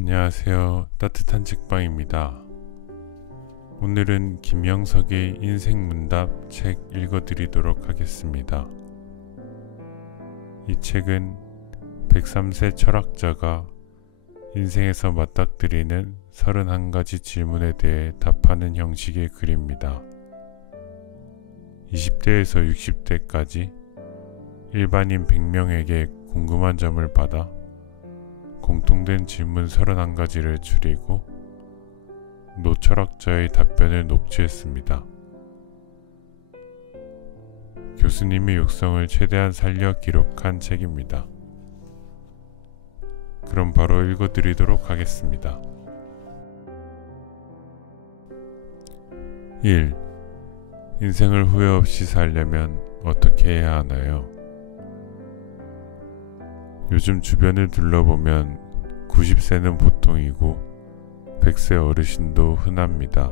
안녕하세요. 따뜻한 책방입니다. 오늘은 김영석의 인생문답 책 읽어드리도록 하겠습니다. 이 책은 103세 철학자가 인생에서 맞닥뜨리는 31가지 질문에 대해 답하는 형식의 글입니다. 20대에서 60대까지 일반인 100명에게 궁금한 점을 받아 공통된 질문 31가지를 추리고 노철학자의 답변을 녹취했습니다. 교수님의 육성을 최대한 살려 기록한 책입니다. 그럼 바로 읽어드리도록 하겠습니다. 1. 인생을 후회 없이 살려면 어떻게 해야 하나요? 요즘 주변을 둘러보면 90세는 보통이고 100세 어르신도 흔합니다.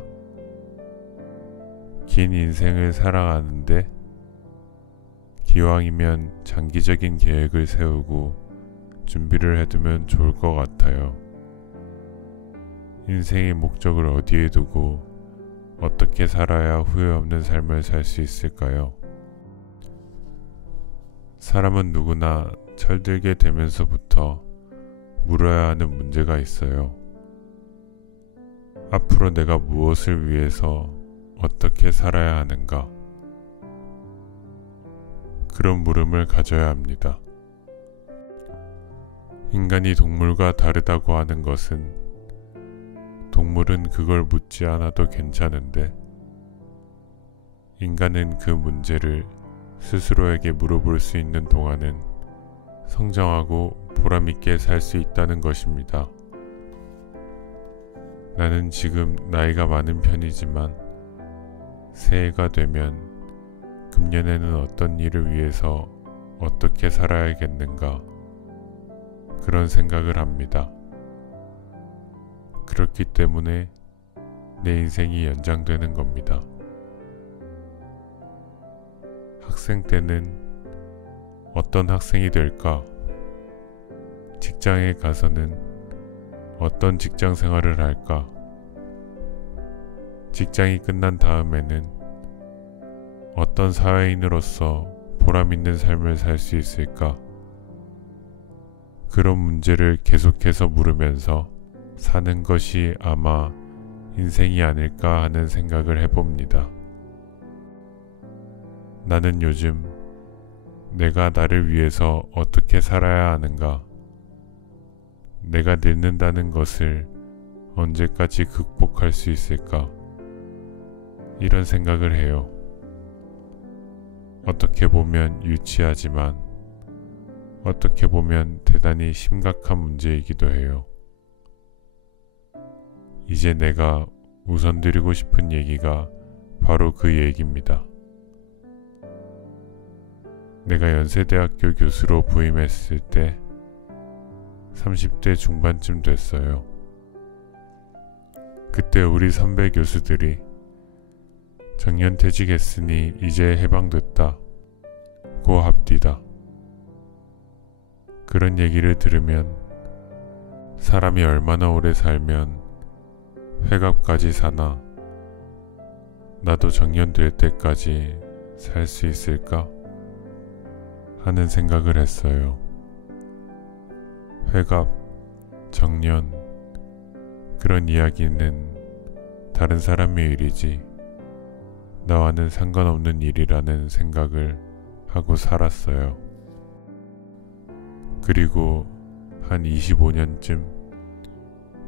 긴 인생을 살아가는데 기왕이면 장기적인 계획을 세우고 준비를 해두면 좋을 것 같아요. 인생의 목적을 어디에 두고 어떻게 살아야 후회 없는 삶을 살 수 있을까요? 사람은 누구나 철들게 되면서부터 물어야 하는 문제가 있어요. 앞으로 내가 무엇을 위해서 어떻게 살아야 하는가? 그런 물음을 가져야 합니다. 인간이 동물과 다르다고 하는 것은 동물은 그걸 묻지 않아도 괜찮은데 인간은 그 문제를 스스로에게 물어볼 수 있는 동안은 성장하고 보람있게 살 수 있다는 것입니다. 나는 지금 나이가 많은 편이지만 새해가 되면 금년에는 어떤 일을 위해서 어떻게 살아야겠는가 그런 생각을 합니다. 그렇기 때문에 내 인생이 연장되는 겁니다. 학생 때는 어떤 학생이 될까? 직장에 가서는 어떤 직장 생활을 할까? 직장이 끝난 다음에는 어떤 사회인으로서 보람있는 삶을 살 수 있을까? 그런 문제를 계속해서 물으면서 사는 것이 아마 인생이 아닐까 하는 생각을 해봅니다. 나는 요즘 내가 나를 위해서 어떻게 살아야 하는가? 내가 늙는다는 것을 언제까지 극복할 수 있을까? 이런 생각을 해요. 어떻게 보면 유치하지만 어떻게 보면 대단히 심각한 문제이기도 해요. 이제 내가 우선 드리고 싶은 얘기가 바로 그 얘기입니다. 내가 연세대학교 교수로 부임했을 때 30대 중반쯤 됐어요. 그때 우리 선배 교수들이 정년 퇴직했으니 이제 해방됐다. 고 합디다. 그런 얘기를 들으면 사람이 얼마나 오래 살면 회갑까지 사나 나도 정년 될 때까지 살 수 있을까? 하는 생각을 했어요. 회갑, 정년, 그런 이야기는 다른 사람의 일이지 나와는 상관없는 일이라는 생각을 하고 살았어요. 그리고 한 25년쯤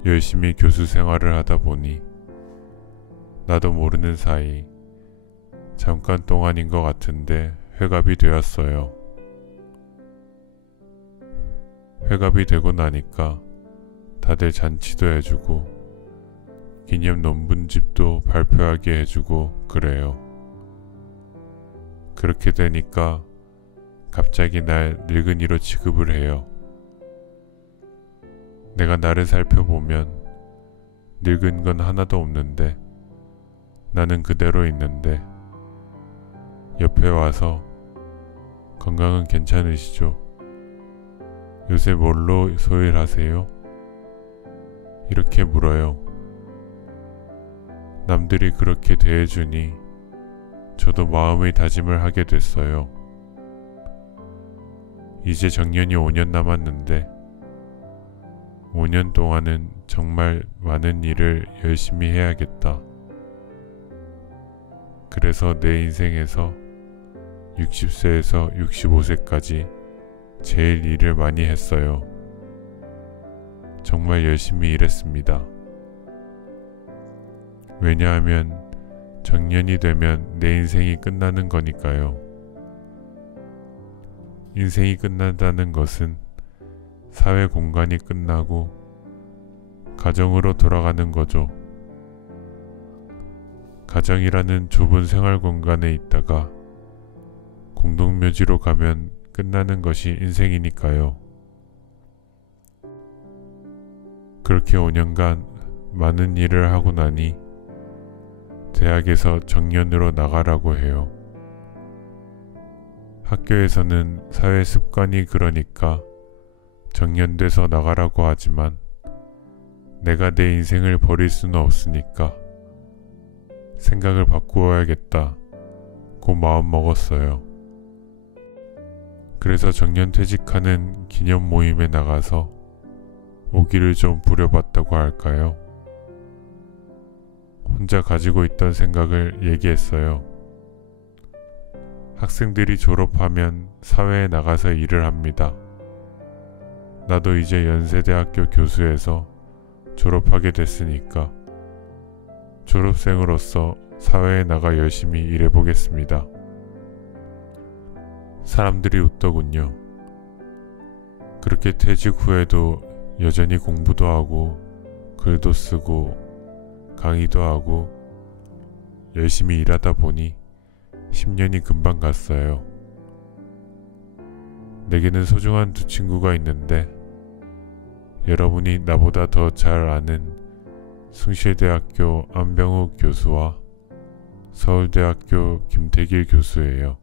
열심히 교수 생활을 하다 보니 나도 모르는 사이 잠깐 동안인 것 같은데 회갑이 되었어요. 회갑이 되고 나니까 다들 잔치도 해주고 기념 논문집도 발표하게 해주고 그래요. 그렇게 되니까 갑자기 날 늙은이로 취급을 해요. 내가 나를 살펴보면 늙은 건 하나도 없는데 나는 그대로 있는데 옆에 와서 건강은 괜찮으시죠? 요새 뭘로 소일하세요? 이렇게 물어요. 남들이 그렇게 대해주니 저도 마음의 다짐을 하게 됐어요. 이제 정년이 5년 남았는데 5년 동안은 정말 많은 일을 열심히 해야겠다. 그래서 내 인생에서 60세에서 65세까지 제일 일을 많이 했어요. 정말 열심히 일했습니다. 왜냐하면 정년이 되면 내 인생이 끝나는 거니까요. 인생이 끝난다는 것은 사회 공간이 끝나고 가정으로 돌아가는 거죠. 가정이라는 좁은 생활 공간에 있다가 공동묘지로 가면 끝나는 것이 인생이니까요. 그렇게 5년간 많은 일을 하고 나니 대학에서 정년으로 나가라고 해요. 학교에서는 사회 습관이 그러니까 정년돼서 나가라고 하지만 내가 내 인생을 버릴 수는 없으니까 생각을 바꾸어야겠다고 마음 먹었어요. 그래서 정년 퇴직하는 기념 모임에 나가서 오기를 좀 부려봤다고 할까요? 혼자 가지고 있던 생각을 얘기했어요. 학생들이 졸업하면 사회에 나가서 일을 합니다. 나도 이제 연세대학교 교수에서 졸업하게 됐으니까 졸업생으로서 사회에 나가 열심히 일해보겠습니다. 사람들이 웃더군요. 그렇게 퇴직 후에도 여전히 공부도 하고 글도 쓰고 강의도 하고 열심히 일하다 보니 10년이 금방 갔어요. 내게는 소중한 두 친구가 있는데 여러분이 나보다 더 잘 아는 숭실대학교 안병욱 교수와 서울대학교 김태길 교수예요.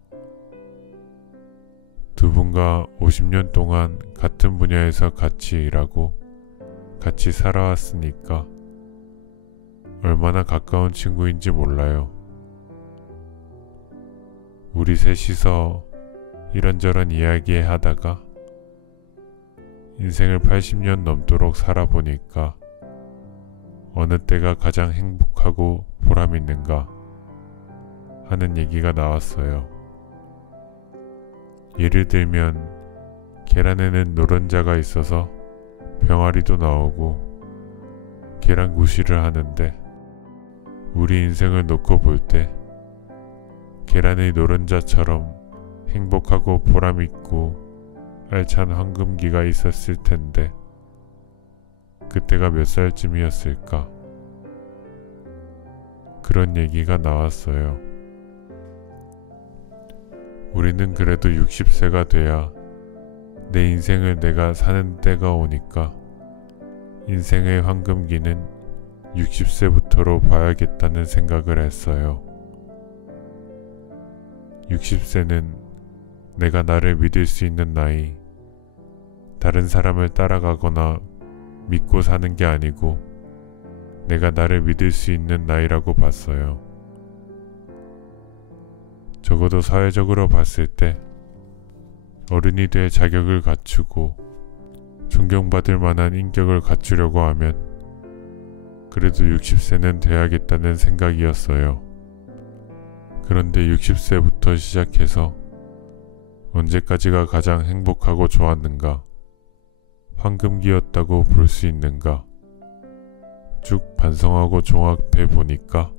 두 분과 50년 동안 같은 분야에서 같이 일하고 같이 살아왔으니까 얼마나 가까운 친구인지 몰라요. 우리 셋이서 이런저런 이야기 하다가 인생을 80년 넘도록 살아보니까 어느 때가 가장 행복하고 보람 있는가 하는 얘기가 나왔어요. 예를 들면 계란에는 노른자가 있어서 병아리도 나오고 계란구실을 하는데 우리 인생을 놓고 볼 때 계란의 노른자처럼 행복하고 보람있고 알찬 황금기가 있었을 텐데 그때가 몇 살쯤이었을까? 그런 얘기가 나왔어요. 우리는 그래도 60세가 돼야 내 인생을 내가 사는 때가 오니까 인생의 황금기는 60세부터로 봐야겠다는 생각을 했어요. 60세는 내가 나를 믿을 수 있는 나이, 다른 사람을 따라가거나 믿고 사는 게 아니고 내가 나를 믿을 수 있는 나이라고 봤어요. 적어도 사회적으로 봤을 때 어른이 될 자격을 갖추고 존경받을 만한 인격을 갖추려고 하면 그래도 60세는 돼야겠다는 생각이었어요. 그런데 60세부터 시작해서 언제까지가 가장 행복하고 좋았는가? 황금기였다고 볼 수 있는가? 쭉 반성하고 종합해 보니까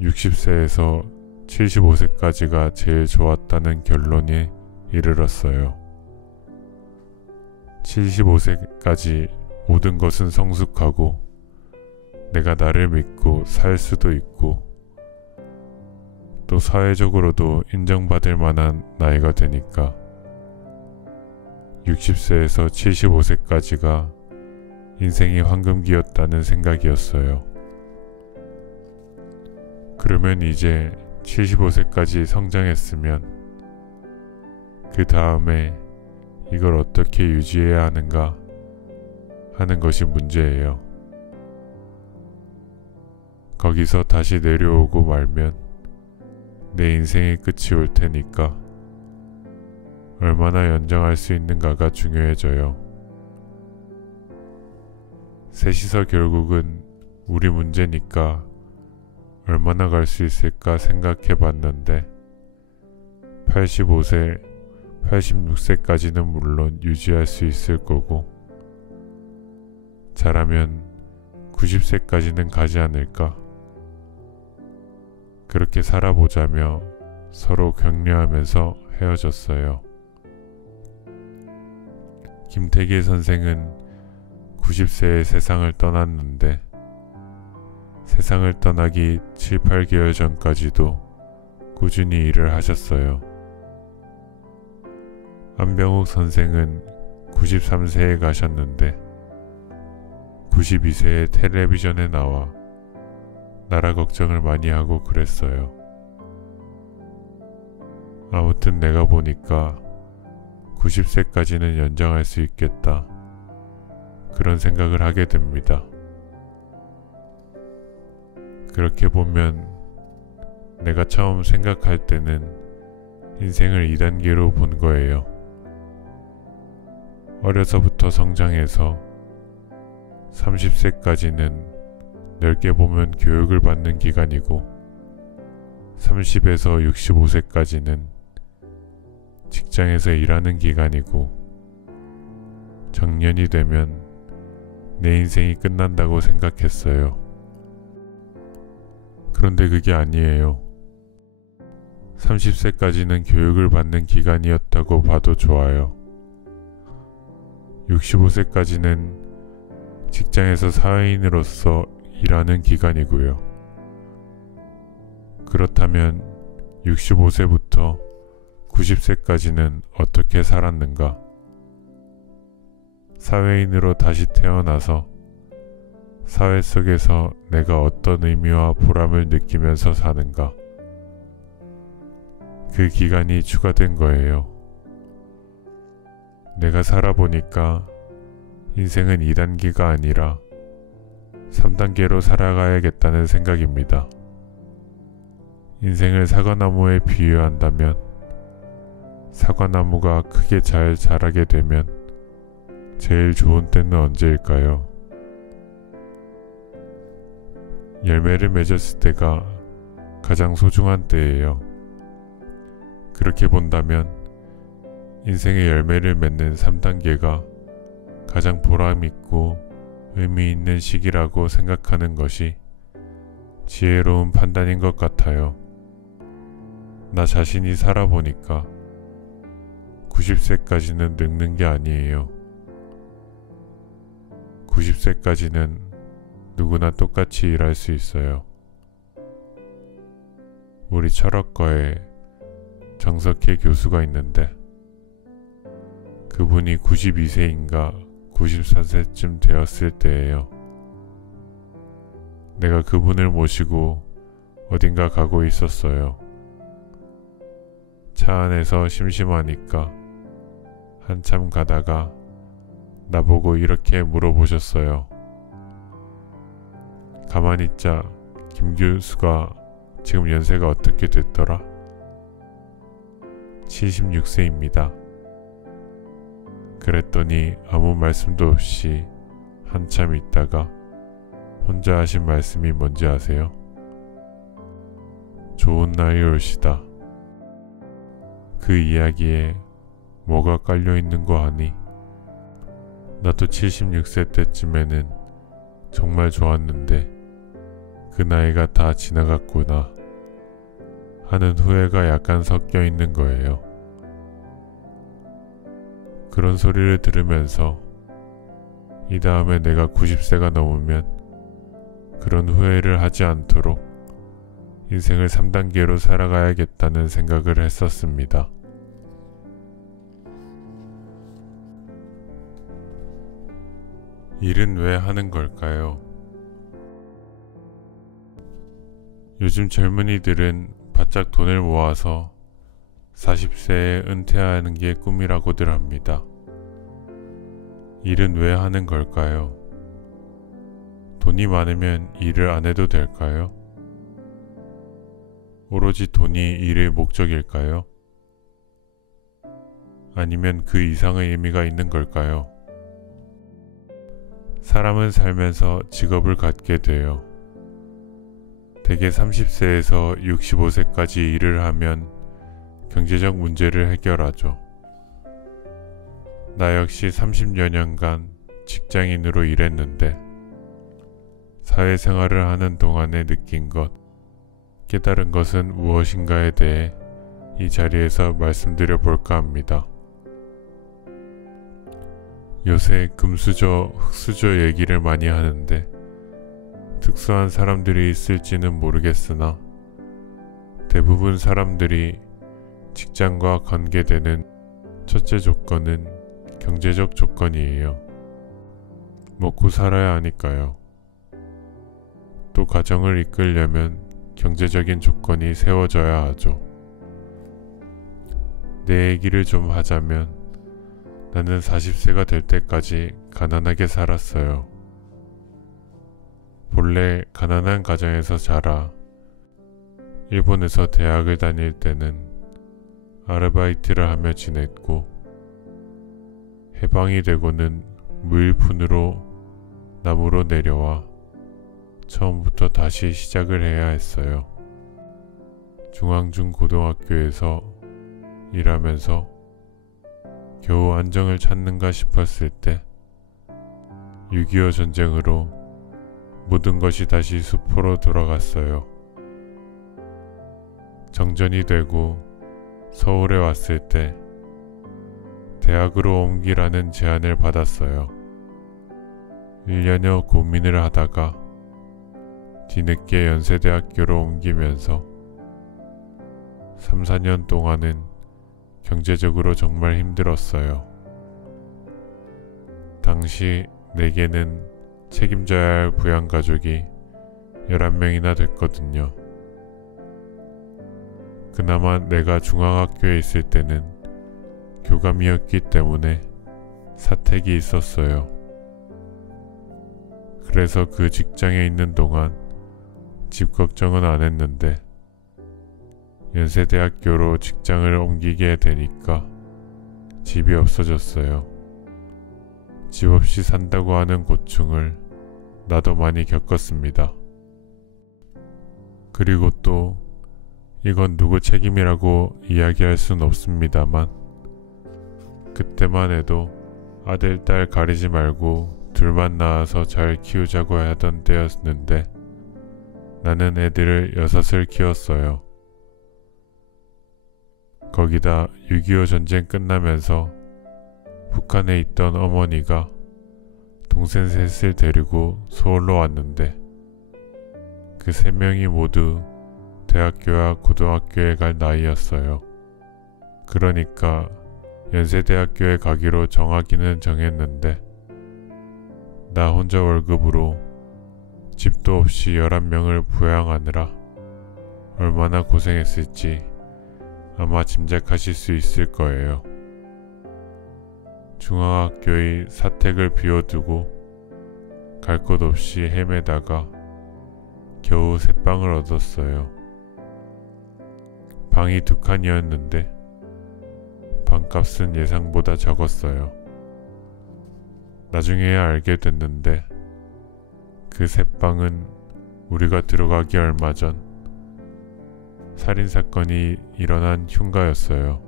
60세에서 75세까지가 제일 좋았다는 결론에 이르렀어요. 75세까지 모든 것은 성숙하고 내가 나를 믿고 살 수도 있고 또 사회적으로도 인정받을 만한 나이가 되니까 60세에서 75세까지가 인생의 황금기였다는 생각이었어요. 그러면 이제 75세까지 성장했으면 그 다음에 이걸 어떻게 유지해야 하는가 하는 것이 문제예요. 거기서 다시 내려오고 말면 내 인생의 끝이 올 테니까 얼마나 연장할 수 있는가가 중요해져요. 셋이서 결국은 우리 문제니까 얼마나 갈 수 있을까 생각해 봤는데 85세, 86세까지는 물론 유지할 수 있을 거고 잘하면 90세까지는 가지 않을까? 그렇게 살아보자며 서로 격려하면서 헤어졌어요. 김태길 선생은 90세에 세상을 떠났는데 세상을 떠나기 7, 8개월 전까지도 꾸준히 일을 하셨어요. 안병욱 선생은 93세에 가셨는데 92세에 텔레비전에 나와 나라 걱정을 많이 하고 그랬어요. 아무튼 내가 보니까 90세까지는 연장할 수 있겠다. 그런 생각을 하게 됩니다. 그렇게 보면 내가 처음 생각할 때는 인생을 2단계로 본 거예요. 어려서부터 성장해서 30세까지는 넓게 보면 교육을 받는 기간이고 30에서 65세까지는 직장에서 일하는 기간이고 정년이 되면 내 인생이 끝난다고 생각했어요. 그런데 그게 아니에요. 30세까지는 교육을 받는 기간이었다고 봐도 좋아요. 65세까지는 직장에서 사회인으로서 일하는 기간이고요. 그렇다면 65세부터 90세까지는 어떻게 살았는가? 사회인으로 다시 태어나서 사회 속에서 내가 어떤 의미와 보람을 느끼면서 사는가? 그 기간이 추가된 거예요. 내가 살아보니까 인생은 2단계가 아니라 3단계로 살아가야겠다는 생각입니다. 인생을 사과나무에 비유한다면 사과나무가 크게 잘 자라게 되면 제일 좋은 때는 언제일까요? 열매를 맺었을 때가 가장 소중한 때예요. 그렇게 본다면 인생의 열매를 맺는 3단계가 가장 보람있고 의미 있는 시기라고 생각하는 것이 지혜로운 판단인 것 같아요. 나 자신이 살아보니까 90세까지는 늙는 게 아니에요. 90세까지는 누구나 똑같이 일할 수 있어요. 우리 철학과에 정석혜 교수가 있는데 그분이 92세인가 94세쯤 되었을 때예요. 내가 그분을 모시고 어딘가 가고 있었어요. 차 안에서 심심하니까 한참 가다가 나보고 이렇게 물어보셨어요. 가만히 있자, 김 교수가 지금 연세가 어떻게 됐더라? 76세입니다. 그랬더니 아무 말씀도 없이 한참 있다가 혼자 하신 말씀이 뭔지 아세요? 좋은 나이 올시다. 그 이야기에 뭐가 깔려있는 거 아니? 나도 76세 때쯤에는 정말 좋았는데 그 나이가 다 지나갔구나 하는 후회가 약간 섞여 있는 거예요. 그런 소리를 들으면서 이 다음에 내가 90세가 넘으면 그런 후회를 하지 않도록 인생을 3단계로 살아가야겠다는 생각을 했었습니다. 일은 왜 하는 걸까요? 요즘 젊은이들은 바짝 돈을 모아서 40세에 은퇴하는 게 꿈이라고들 합니다. 일은 왜 하는 걸까요? 돈이 많으면 일을 안 해도 될까요? 오로지 돈이 일의 목적일까요? 아니면 그 이상의 의미가 있는 걸까요? 사람은 살면서 직업을 갖게 돼요. 대개 30세에서 65세까지 일을 하면 경제적 문제를 해결하죠. 나 역시 30여 년간 직장인으로 일했는데 사회생활을 하는 동안에 느낀 것, 깨달은 것은 무엇인가에 대해 이 자리에서 말씀드려 볼까 합니다. 요새 금수저, 흙수저 얘기를 많이 하는데 특수한 사람들이 있을지는 모르겠으나 대부분 사람들이 직장과 관계되는 첫째 조건은 경제적 조건이에요. 먹고 살아야 하니까요. 또 가정을 이끌려면 경제적인 조건이 세워져야 하죠. 내 얘기를 좀 하자면 나는 40세가 될 때까지 가난하게 살았어요. 본래 가난한 가정에서 자라 일본에서 대학을 다닐 때는 아르바이트를 하며 지냈고 해방이 되고는 무일푼으로 남으로 내려와 처음부터 다시 시작을 해야 했어요. 중앙중고등학교에서 일하면서 겨우 안정을 찾는가 싶었을 때 6.25 전쟁으로 모든 것이 다시 수포로 돌아갔어요. 정전이 되고 서울에 왔을 때 대학으로 옮기라는 제안을 받았어요. 1년여 고민을 하다가 뒤늦게 연세대학교로 옮기면서 3, 4년 동안은 경제적으로 정말 힘들었어요. 당시 내게는 책임져야 할 부양가족이 11명이나 됐거든요. 그나마 내가 중앙학교에 있을 때는 교감이었기 때문에 사택이 있었어요. 그래서 그 직장에 있는 동안 집 걱정은 안 했는데 연세대학교로 직장을 옮기게 되니까 집이 없어졌어요. 집 없이 산다고 하는 고충을 나도 많이 겪었습니다. 그리고 또 이건 누구 책임이라고 이야기할 순 없습니다만 그때만 해도 아들, 딸 가리지 말고 둘만 낳아서 잘 키우자고 하던 때였는데 나는 애들을 6을 키웠어요. 거기다 6.25 전쟁 끝나면서 북한에 있던 어머니가 동생 셋을 데리고 서울로 왔는데 그 3명이 모두 대학교와 고등학교에 갈 나이였어요. 그러니까 연세대학교에 가기로 정하기는 정했는데 나 혼자 월급으로 집도 없이 11명을 부양하느라 얼마나 고생했을지 아마 짐작하실 수 있을 거예요. 중앙학교의 사택을 비워두고 갈 곳 없이 헤매다가 겨우 새 방을 얻었어요. 방이 2칸이었는데 방값은 예상보다 적었어요. 나중에야 알게 됐는데 그 새 방은 우리가 들어가기 얼마 전 살인사건이 일어난 흉가였어요.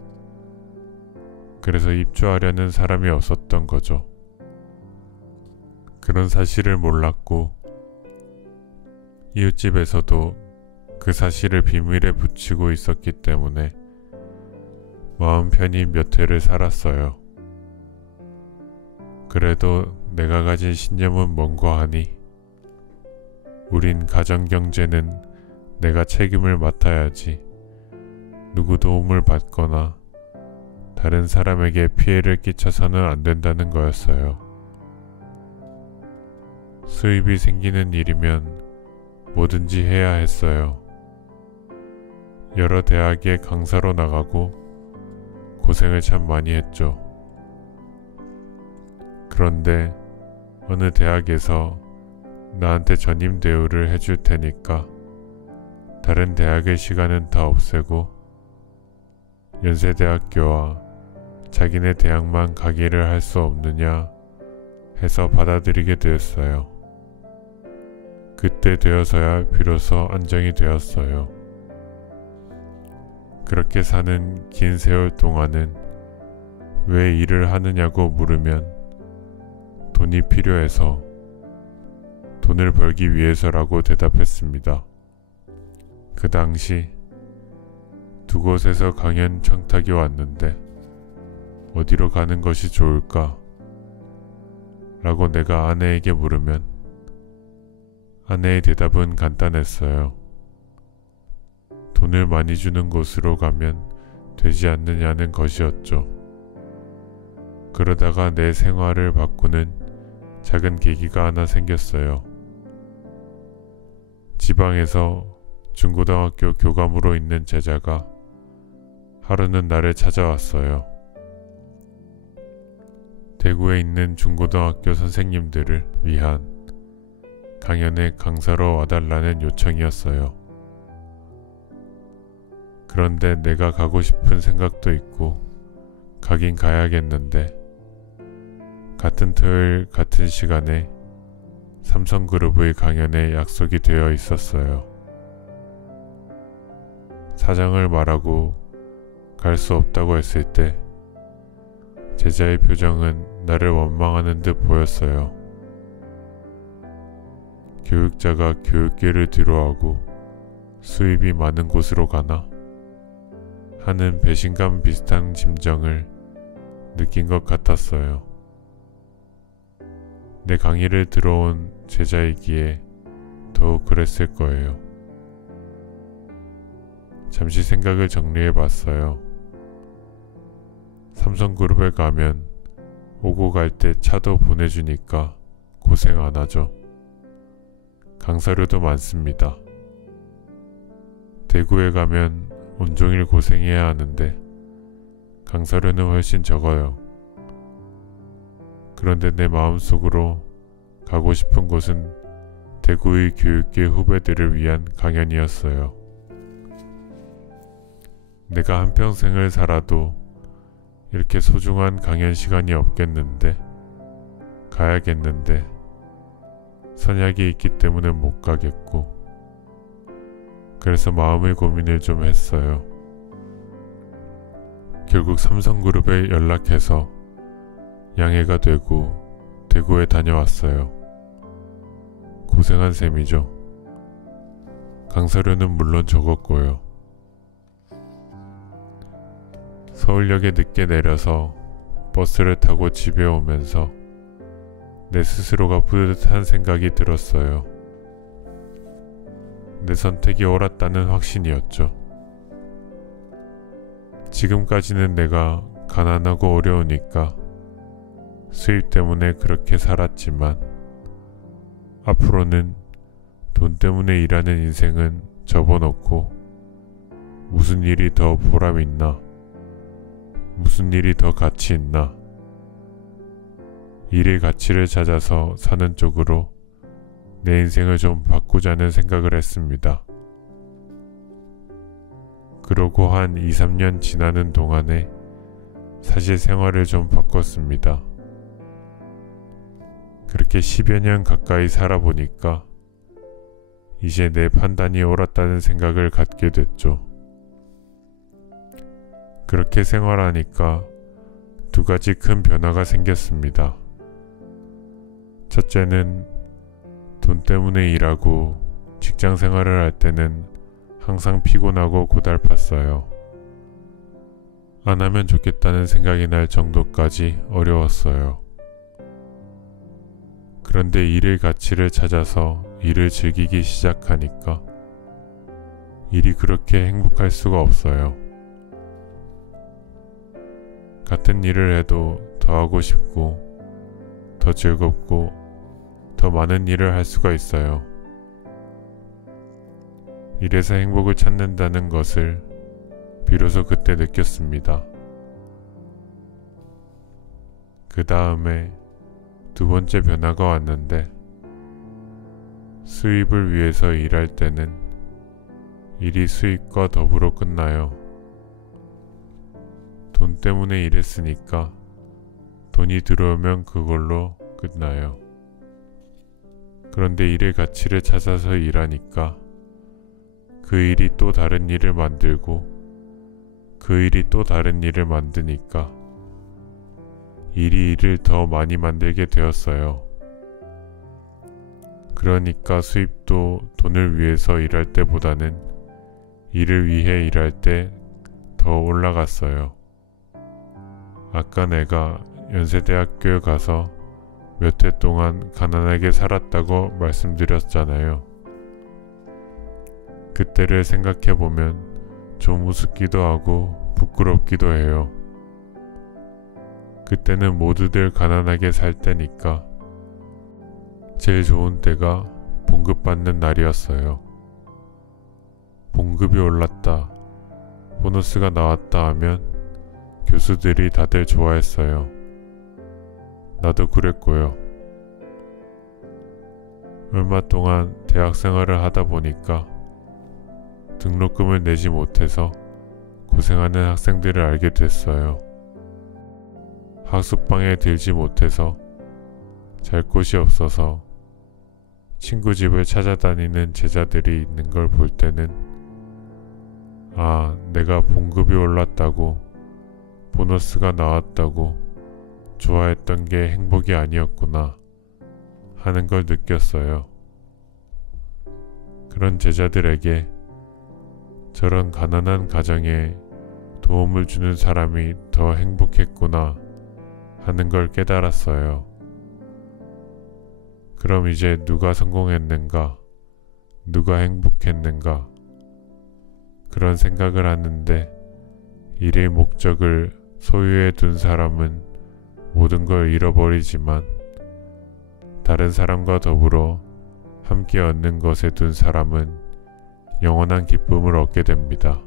그래서 입주하려는 사람이 없었던 거죠. 그런 사실을 몰랐고 이웃집에서도 그 사실을 비밀에 붙이고 있었기 때문에 마음 편히 몇 해를 살았어요. 그래도 내가 가진 신념은 뭔가 하니 우린 가정경제는 내가 책임을 맡아야지 누구 도움을 받거나 다른 사람에게 피해를 끼쳐서는 안 된다는 거였어요. 수입이 생기는 일이면 뭐든지 해야 했어요. 여러 대학에 강사로 나가고 고생을 참 많이 했죠. 그런데 어느 대학에서 나한테 전임 대우를 해줄 테니까 다른 대학의 시간은 다 없애고 연세대학교와 자기네 대학만 가기를 할 수 없느냐 해서 받아들이게 되었어요. 그때 되어서야 비로소 안정이 되었어요. 그렇게 사는 긴 세월 동안은 왜 일을 하느냐고 물으면 돈이 필요해서, 돈을 벌기 위해서라고 대답했습니다. 그 당시 두 곳에서 강연 청탁이 왔는데 어디로 가는 것이 좋을까? 라고 내가 아내에게 물으면 아내의 대답은 간단했어요. 돈을 많이 주는 곳으로 가면 되지 않느냐는 것이었죠. 그러다가 내 생활을 바꾸는 작은 계기가 하나 생겼어요. 지방에서 중고등학교 교감으로 있는 제자가 하루는 나를 찾아왔어요. 대구에 있는 중고등학교 선생님들을 위한 강연에 강사로 와달라는 요청이었어요. 그런데 내가 가고 싶은 생각도 있고 가긴 가야겠는데 같은 토요일 같은 시간에 삼성그룹의 강연에 약속이 되어 있었어요. 사정을 말하고 갈 수 없다고 했을 때 제자의 표정은 나를 원망하는 듯 보였어요. 교육자가 교육계를 뒤로하고 수입이 많은 곳으로 가나? 하는 배신감 비슷한 심정을 느낀 것 같았어요. 내 강의를 들어온 제자이기에 더욱 그랬을 거예요. 잠시 생각을 정리해 봤어요. 삼성그룹에 가면 오고 갈 때 차도 보내주니까 고생 안 하죠. 강사료도 많습니다. 대구에 가면 온종일 고생해야 하는데 강사료는 훨씬 적어요. 그런데 내 마음속으로 가고 싶은 곳은 대구의 교육계 후배들을 위한 강연이었어요. 내가 한평생을 살아도 이렇게 소중한 강연 시간이 없겠는데, 가야겠는데 선약이 있기 때문에 못 가겠고, 그래서 마음의 고민을 좀 했어요. 결국 삼성그룹에 연락해서 양해가 되고 대구에 다녀왔어요. 고생한 셈이죠. 강사료는 물론 적었고요. 서울역에 늦게 내려서 버스를 타고 집에 오면서 내 스스로가 뿌듯한 생각이 들었어요. 내 선택이 옳았다는 확신이었죠. 지금까지는 내가 가난하고 어려우니까 수입 때문에 그렇게 살았지만 앞으로는 돈 때문에 일하는 인생은 접어놓고 무슨 일이 더 보람 있나? 무슨 일이 더 가치 있나? 일의 가치를 찾아서 사는 쪽으로 내 인생을 좀 바꾸자는 생각을 했습니다. 그러고 한 2, 3년 지나는 동안에 사실 생활을 좀 바꿨습니다. 그렇게 10여 년 가까이 살아보니까 이제 내 판단이 옳았다는 생각을 갖게 됐죠. 그렇게 생활하니까 두 가지 큰 변화가 생겼습니다. 첫째는 돈 때문에 일하고 직장 생활을 할 때는 항상 피곤하고 고달팠어요. 안 하면 좋겠다는 생각이 날 정도까지 어려웠어요. 그런데 일의 가치를 찾아서 일을 즐기기 시작하니까 일이 그렇게 행복할 수가 없어요. 같은 일을 해도 더 하고 싶고 더 즐겁고 더 많은 일을 할 수가 있어요. 일에서 행복을 찾는다는 것을 비로소 그때 느꼈습니다. 그 다음에 두 번째 변화가 왔는데 수입을 위해서 일할 때는 일이 수입과 더불어 끝나요. 돈 때문에 일했으니까 돈이 들어오면 그걸로 끝나요. 그런데 일의 가치를 찾아서 일하니까 그 일이 또 다른 일을 만들고 그 일이 또 다른 일을 만드니까 일이 일을 더 많이 만들게 되었어요. 그러니까 수입도 돈을 위해서 일할 때보다는 일을 위해 일할 때 더 올라갔어요. 아까 내가 연세대학교에 가서 몇 해 동안 가난하게 살았다고 말씀드렸잖아요. 그때를 생각해보면 좀 우습기도 하고 부끄럽기도 해요. 그때는 모두들 가난하게 살 때니까 제일 좋은 때가 봉급 받는 날이었어요. 봉급이 올랐다, 보너스가 나왔다 하면 교수들이 다들 좋아했어요. 나도 그랬고요. 얼마 동안 대학 생활을 하다 보니까 등록금을 내지 못해서 고생하는 학생들을 알게 됐어요. 학습방에 들지 못해서 잘 곳이 없어서 친구 집을 찾아다니는 제자들이 있는 걸 볼 때는 아, 내가 봉급이 올랐다고 보너스가 나왔다고 좋아했던 게 행복이 아니었구나 하는 걸 느꼈어요. 그런 제자들에게 저런 가난한 가정에 도움을 주는 사람이 더 행복했구나 하는 걸 깨달았어요. 그럼 이제 누가 성공했는가? 누가 행복했는가? 그런 생각을 하는데 일의 목적을 소유해 둔 사람은 모든 걸 잃어버리지만 다른 사람과 더불어 함께 얻는 것에 둔 사람은 영원한 기쁨을 얻게 됩니다.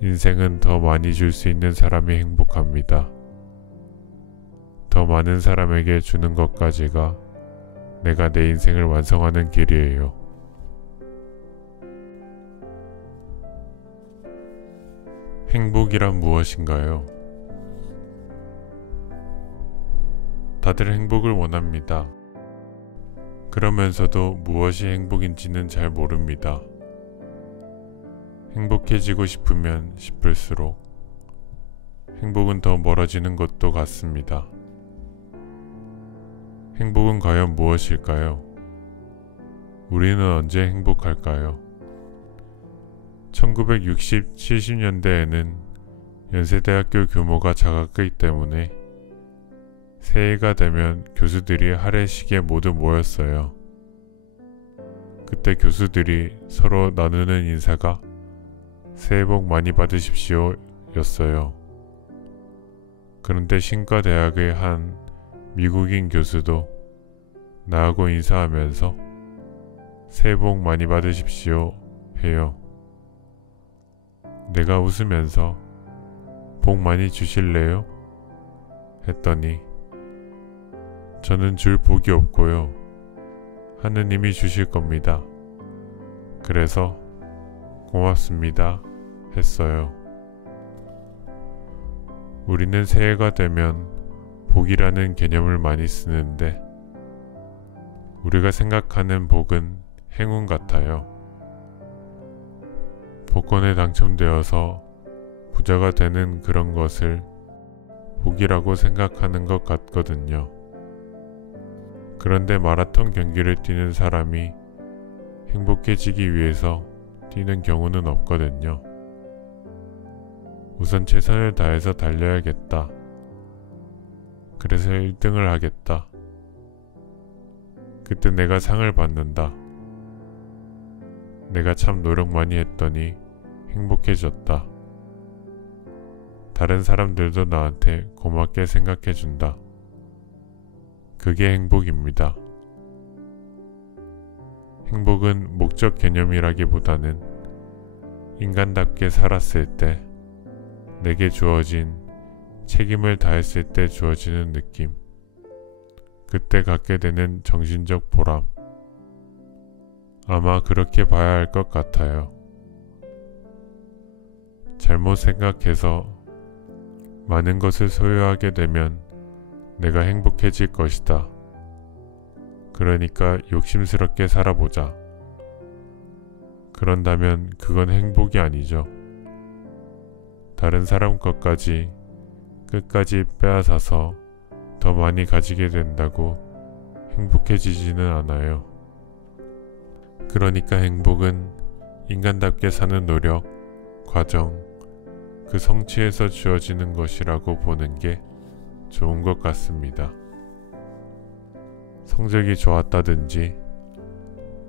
인생은 더 많이 줄 수 있는 사람이 행복합니다. 더 많은 사람에게 주는 것까지가 내가 내 인생을 완성하는 길이에요. 행복이란 무엇인가요? 다들 행복을 원합니다. 그러면서도 무엇이 행복인지는 잘 모릅니다. 행복해지고 싶으면 싶을수록 행복은 더 멀어지는 것도 같습니다. 행복은 과연 무엇일까요? 우리는 언제 행복할까요? 1960, 70년대에는 연세대학교 규모가 작았기 때문에 새해가 되면 교수들이 할애식에 모두 모였어요. 그때 교수들이 서로 나누는 인사가 새해 복 많이 받으십시오 였어요. 그런데 신과대학의 한 미국인 교수도 나하고 인사하면서 새해 복 많이 받으십시오 해요. 내가 웃으면서 복 많이 주실래요? 했더니 저는 줄 복이 없고요. 하느님이 주실 겁니다. 그래서 고맙습니다 했어요. 우리는 새해가 되면 복이라는 개념을 많이 쓰는데 우리가 생각하는 복은 행운 같아요. 복권에 당첨되어서 부자가 되는 그런 것을 복이라고 생각하는 것 같거든요. 그런데 마라톤 경기를 뛰는 사람이 행복해지기 위해서 뛰는 경우는 없거든요. 우선 최선을 다해서 달려야겠다. 그래서 1등을 하겠다. 그때 내가 상을 받는다. 내가 참 노력 많이 했더니 행복해졌다. 다른 사람들도 나한테 고맙게 생각해준다. 그게 행복입니다. 행복은 목적 개념이라기보다는 인간답게 살았을 때 내게 주어진 책임을 다했을 때 주어지는 느낌, 그때 갖게 되는 정신적 보람, 아마 그렇게 봐야 할 것 같아요. 잘못 생각해서 많은 것을 소유하게 되면 내가 행복해질 것이다. 그러니까 욕심스럽게 살아보자. 그런다면 그건 행복이 아니죠. 다른 사람 것까지 끝까지 빼앗아서 더 많이 가지게 된다고 행복해지지는 않아요. 그러니까 행복은 인간답게 사는 노력, 과정, 그 성취에서 주어지는 것이라고 보는 게 좋은 것 같습니다. 성적이 좋았다든지,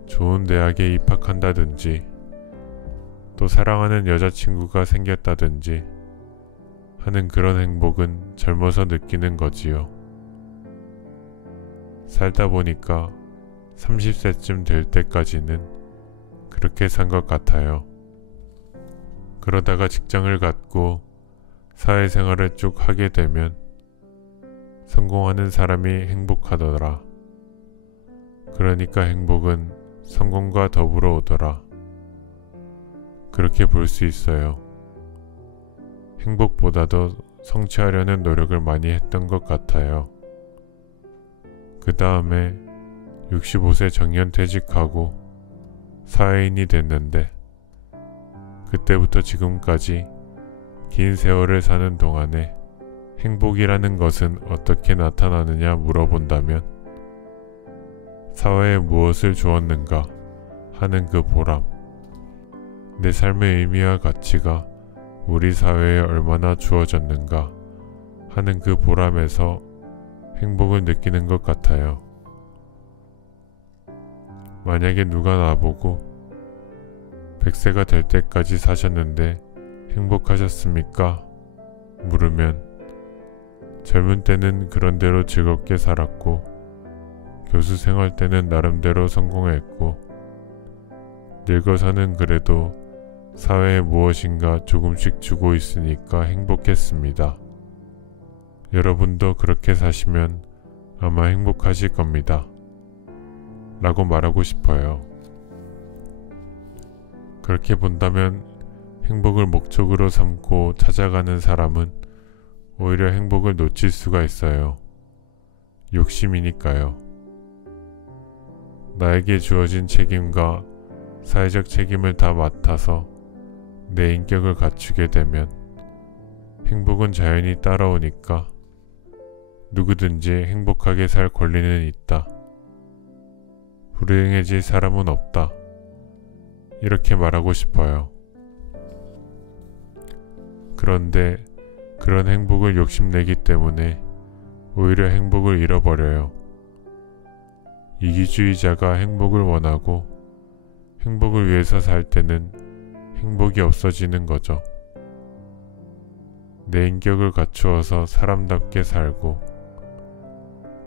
좋은 대학에 입학한다든지, 또 사랑하는 여자친구가 생겼다든지 하는 그런 행복은 젊어서 느끼는 거지요. 살다 보니까 30세쯤 될 때까지는 그렇게 산 것 같아요. 그러다가 직장을 갖고 사회생활을 쭉 하게 되면 성공하는 사람이 행복하더라. 그러니까 행복은 성공과 더불어 오더라. 그렇게 볼 수 있어요. 행복보다도 성취하려는 노력을 많이 했던 것 같아요. 그 다음에 65세 정년퇴직하고 사회인이 됐는데 그때부터 지금까지 긴 세월을 사는 동안에 행복이라는 것은 어떻게 나타나느냐 물어본다면 사회에 무엇을 주었는가 하는 그 보람, 내 삶의 의미와 가치가 우리 사회에 얼마나 주어졌는가 하는 그 보람에서 행복을 느끼는 것 같아요. 만약에 누가 나보고 100세가 될 때까지 사셨는데 행복하셨습니까? 물으면 젊은 때는 그런대로 즐겁게 살았고 교수 생활 때는 나름대로 성공했고 늙어서는 그래도 사회에 무엇인가 조금씩 주고 있으니까 행복했습니다. 여러분도 그렇게 사시면 아마 행복하실 겁니다. 라고 말하고 싶어요. 그렇게 본다면 행복을 목적으로 삼고 찾아가는 사람은 오히려 행복을 놓칠 수가 있어요. 욕심이니까요. 나에게 주어진 책임과 사회적 책임을 다 맡아서 내 인격을 갖추게 되면 행복은 자연히 따라오니까 누구든지 행복하게 살 권리는 있다. 불행해질 사람은 없다. 이렇게 말하고 싶어요. 그런데 그런 행복을 욕심내기 때문에 오히려 행복을 잃어버려요. 이기주의자가 행복을 원하고 행복을 위해서 살 때는 행복이 없어지는 거죠. 내 인격을 갖추어서 사람답게 살고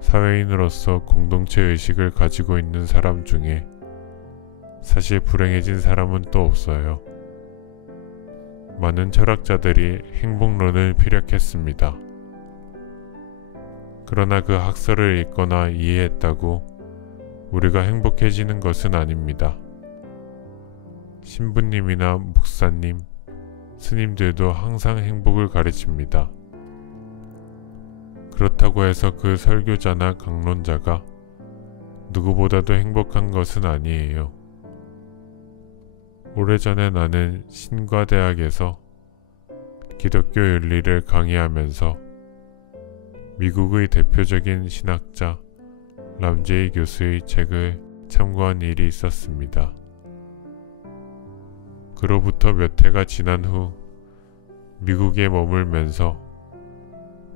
사회인으로서 공동체 의식을 가지고 있는 사람 중에 사실 불행해진 사람은 또 없어요. 많은 철학자들이 행복론을 피력했습니다. 그러나 그 학설을 읽거나 이해했다고 우리가 행복해지는 것은 아닙니다. 신부님이나 목사님, 스님들도 항상 행복을 가르칩니다. 그렇다고 해서 그 설교자나 강론자가 누구보다도 행복한 것은 아니에요. 오래전에 나는 신과대학에서 기독교 윤리를 강의하면서 미국의 대표적인 신학자 람제이 교수의 책을 참고한 일이 있었습니다. 그로부터 몇 해가 지난 후 미국에 머물면서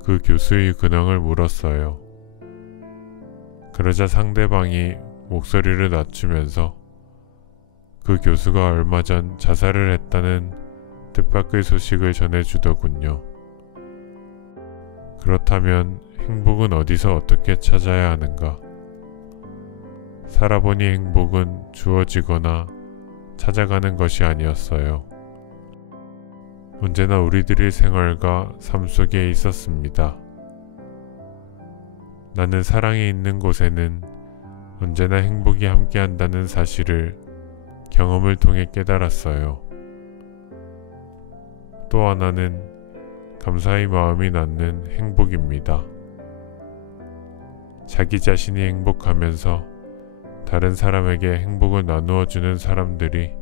그 교수의 근황을 물었어요. 그러자 상대방이 목소리를 낮추면서 그 교수가 얼마 전 자살을 했다는 뜻밖의 소식을 전해주더군요. 그렇다면 행복은 어디서 어떻게 찾아야 하는가? 살아보니 행복은 주어지거나 찾아가는 것이 아니었어요. 언제나 우리들의 생활과 삶 속에 있었습니다. 나는 사랑이 있는 곳에는 언제나 행복이 함께한다는 사실을 경험을 통해 깨달았어요. 또 하나는 감사의 마음이 낳는 행복입니다. 자기 자신이 행복하면서 다른 사람에게 행복을 나누어 주는 사람들이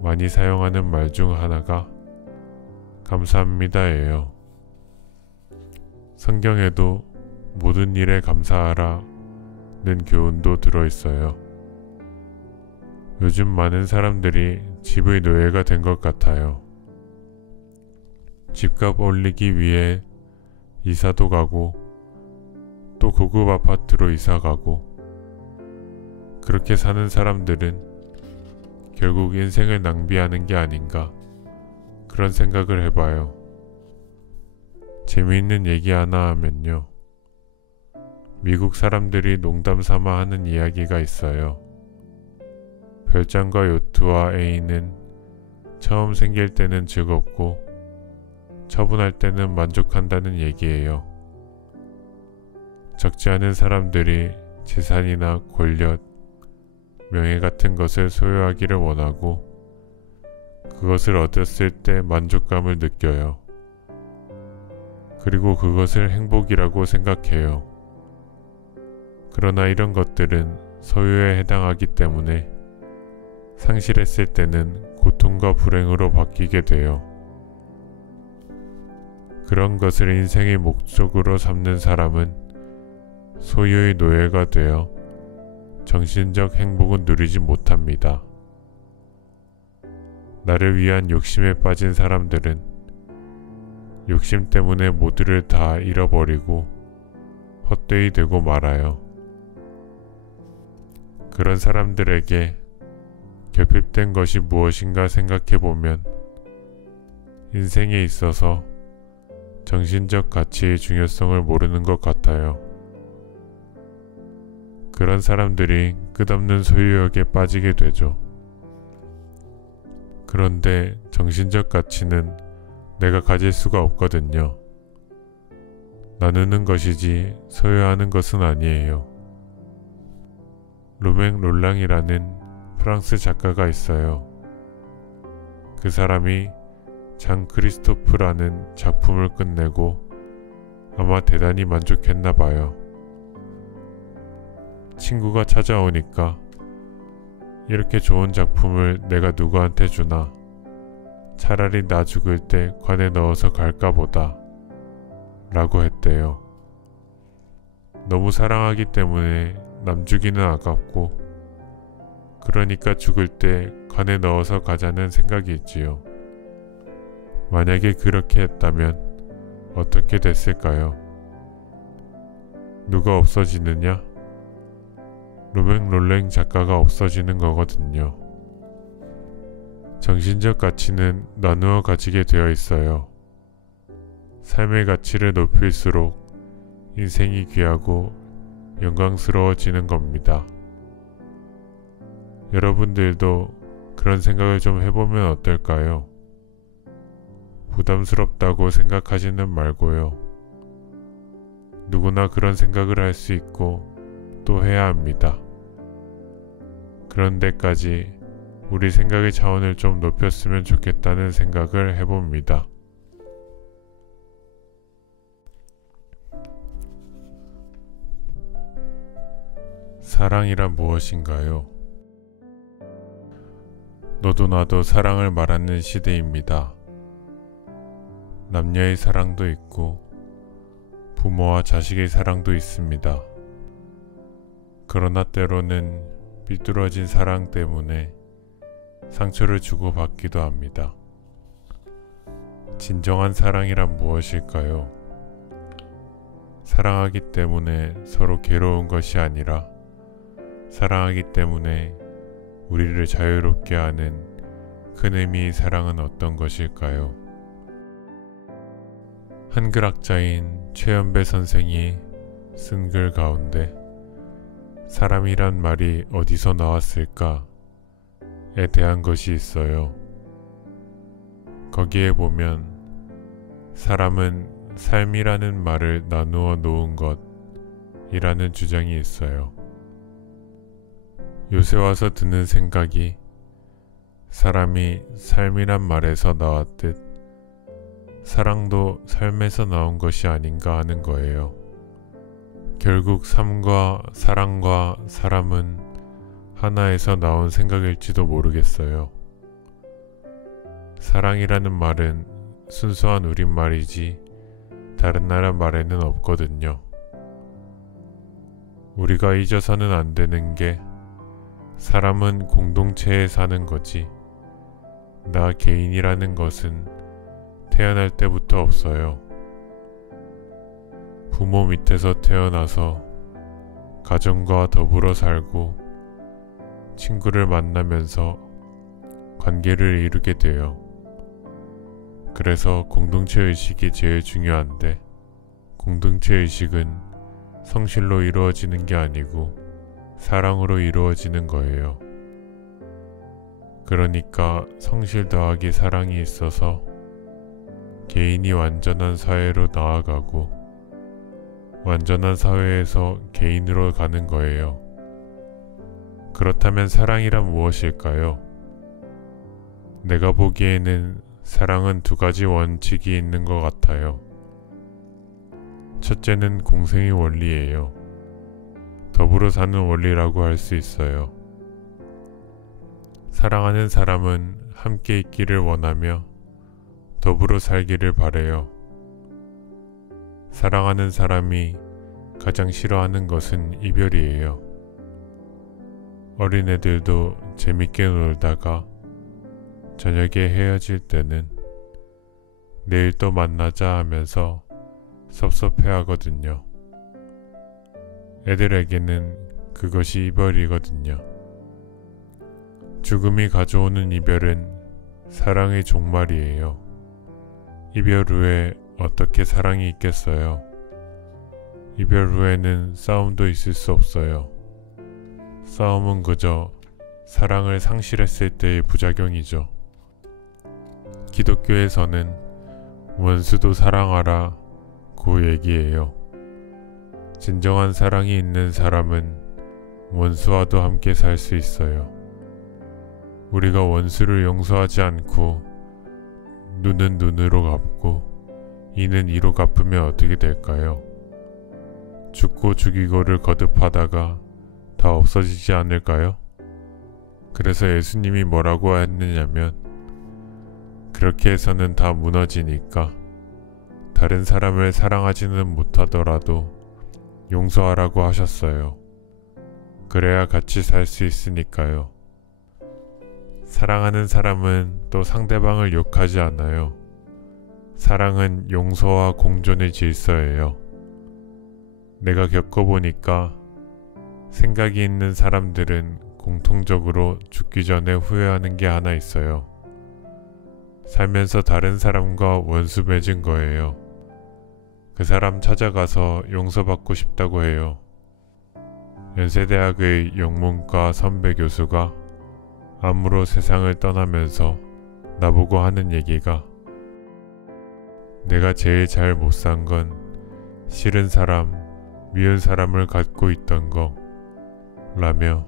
많이 사용하는 말 중 하나가 감사합니다예요. 성경에도 모든 일에 감사하라는 교훈도 들어있어요. 요즘 많은 사람들이 집의 노예가 된 것 같아요. 집값 올리기 위해 이사도 가고 또 고급 아파트로 이사 가고 그렇게 사는 사람들은 결국 인생을 낭비하는 게 아닌가 그런 생각을 해봐요. 재미있는 얘기 하나 하면요. 미국 사람들이 농담 삼아 하는 이야기가 있어요. 별장과 요트와 애인은 처음 생길 때는 즐겁고 처분할 때는 만족한다는 얘기예요. 적지 않은 사람들이 재산이나 권력, 명예 같은 것을 소유하기를 원하고 그것을 얻었을 때 만족감을 느껴요. 그리고 그것을 행복이라고 생각해요. 그러나 이런 것들은 소유에 해당하기 때문에 상실했을 때는 고통과 불행으로 바뀌게 돼요. 그런 것을 인생의 목적으로 삼는 사람은 소유의 노예가 되어 정신적 행복은 누리지 못합니다. 나를 위한 욕심에 빠진 사람들은 욕심 때문에 모두를 다 잃어버리고 헛되이 되고 말아요. 그런 사람들에게 결핍된 것이 무엇인가 생각해보면 인생에 있어서 정신적 가치의 중요성을 모르는 것 같아요. 그런 사람들이 끝없는 소유욕에 빠지게 되죠. 그런데 정신적 가치는 내가 가질 수가 없거든요. 나누는 것이지 소유하는 것은 아니에요. 루맹 롤랑이라는 프랑스 작가가 있어요. 그 사람이 장 크리스토프라는 작품을 끝내고 아마 대단히 만족했나 봐요. 친구가 찾아오니까 이렇게 좋은 작품을 내가 누구한테 주나 차라리 나 죽을 때 관에 넣어서 갈까 보다 라고 했대요. 너무 사랑하기 때문에 남 주기는 아깝고 그러니까 죽을 때 관에 넣어서 가자는 생각이 있지요. 만약에 그렇게 했다면 어떻게 됐을까요? 누가 없어지느냐? 루맹 롤랭 작가가 없어지는 거거든요. 정신적 가치는 나누어 가지게 되어 있어요. 삶의 가치를 높일수록 인생이 귀하고 영광스러워지는 겁니다. 여러분들도 그런 생각을 좀 해보면 어떨까요? 부담스럽다고 생각하지는 말고요. 누구나 그런 생각을 할 수 있고 또 해야 합니다. 그런 데까지 우리 생각의 차원을 좀 높였으면 좋겠다는 생각을 해봅니다. 사랑이란 무엇인가요? 너도 나도 사랑을 말하는 시대입니다. 남녀의 사랑도 있고 부모와 자식의 사랑도 있습니다. 그러나 때로는 삐뚤어진 사랑 때문에 상처를 주고받기도 합니다. 진정한 사랑이란 무엇일까요? 사랑하기 때문에 서로 괴로운 것이 아니라 사랑하기 때문에 우리를 자유롭게 하는 큰 의미의 사랑은 어떤 것일까요? 한글학자인 최연배 선생이 쓴 글 가운데 사람이란 말이 어디서 나왔을까에 대한 것이 있어요. 거기에 보면 사람은 삶이라는 말을 나누어 놓은 것이라는 주장이 있어요. 요새 와서 드는 생각이 사람이 삶이란 말에서 나왔듯 사랑도 삶에서 나온 것이 아닌가 하는 거예요. 결국 삶과 사랑과 사람은 하나에서 나온 생각일지도 모르겠어요. 사랑이라는 말은 순수한 우리말이지 다른 나라 말에는 없거든요. 우리가 잊어서는 안 되는 게 사람은 공동체에 사는 거지 나 개인이라는 것은 태어날 때부터 없어요. 부모 밑에서 태어나서 가정과 더불어 살고 친구를 만나면서 관계를 이루게 돼요. 그래서 공동체 의식이 제일 중요한데 공동체 의식은 성실로 이루어지는 게 아니고 사랑으로 이루어지는 거예요. 그러니까 성실 더하기 사랑이 있어서 개인이 완전한 사회로 나아가고 완전한 사회에서 개인으로 가는 거예요. 그렇다면 사랑이란 무엇일까요? 내가 보기에는 사랑은 두 가지 원칙이 있는 것 같아요. 첫째는 공생의 원리예요. 더불어 사는 원리라고 할 수 있어요. 사랑하는 사람은 함께 있기를 원하며 더불어 살기를 바래요. 사랑하는 사람이 가장 싫어하는 것은 이별이에요. 어린애들도 재밌게 놀다가 저녁에 헤어질 때는 내일 또 만나자 하면서 섭섭해하거든요. 애들에게는 그것이 이별이거든요. 죽음이 가져오는 이별은 사랑의 종말이에요. 이별 후에 어떻게 사랑이 있겠어요? 이별 후에는 싸움도 있을 수 없어요. 싸움은 그저 사랑을 상실했을 때의 부작용이죠. 기독교에서는 원수도 사랑하라 고 얘기해요. 진정한 사랑이 있는 사람은 원수와도 함께 살 수 있어요. 우리가 원수를 용서하지 않고 눈은 눈으로 갚고 이는 이로 갚으면 어떻게 될까요? 죽고 죽이고를 거듭하다가 다 없어지지 않을까요? 그래서 예수님이 뭐라고 했느냐면 그렇게 해서는 다 무너지니까 다른 사람을 사랑하지는 못하더라도 용서하라고 하셨어요. 그래야 같이 살 수 있으니까요. 사랑하는 사람은 또 상대방을 욕하지 않아요. 사랑은 용서와 공존의 질서예요. 내가 겪어보니까 생각이 있는 사람들은 공통적으로 죽기 전에 후회하는 게 하나 있어요. 살면서 다른 사람과 원수 맺은 거예요. 그 사람 찾아가서 용서받고 싶다고 해요. 연세대학의 영문과 선배 교수가 암으로 세상을 떠나면서 나보고 하는 얘기가 내가 제일 잘 못 산 건 싫은 사람, 미운 사람을 갖고 있던 거 라며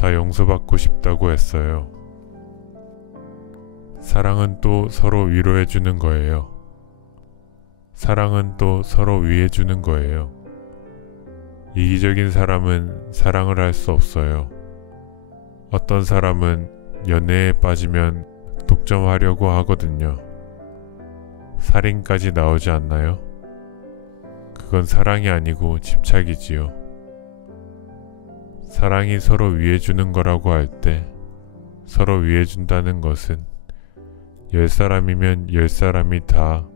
다 용서받고 싶다고 했어요. 사랑은 또 서로 위로해주는 거예요. 사랑은 또 서로 위해주는 거예요. 이기적인 사람은 사랑을 할 수 없어요. 어떤 사람은 연애에 빠지면 독점하려고 하거든요. 살인까지 나오지 않나요? 그건 사랑이 아니고 집착이지요. 사랑이 서로 위해주는 거라고 할 때 서로 위해준다는 것은 10사람이면 10사람이 다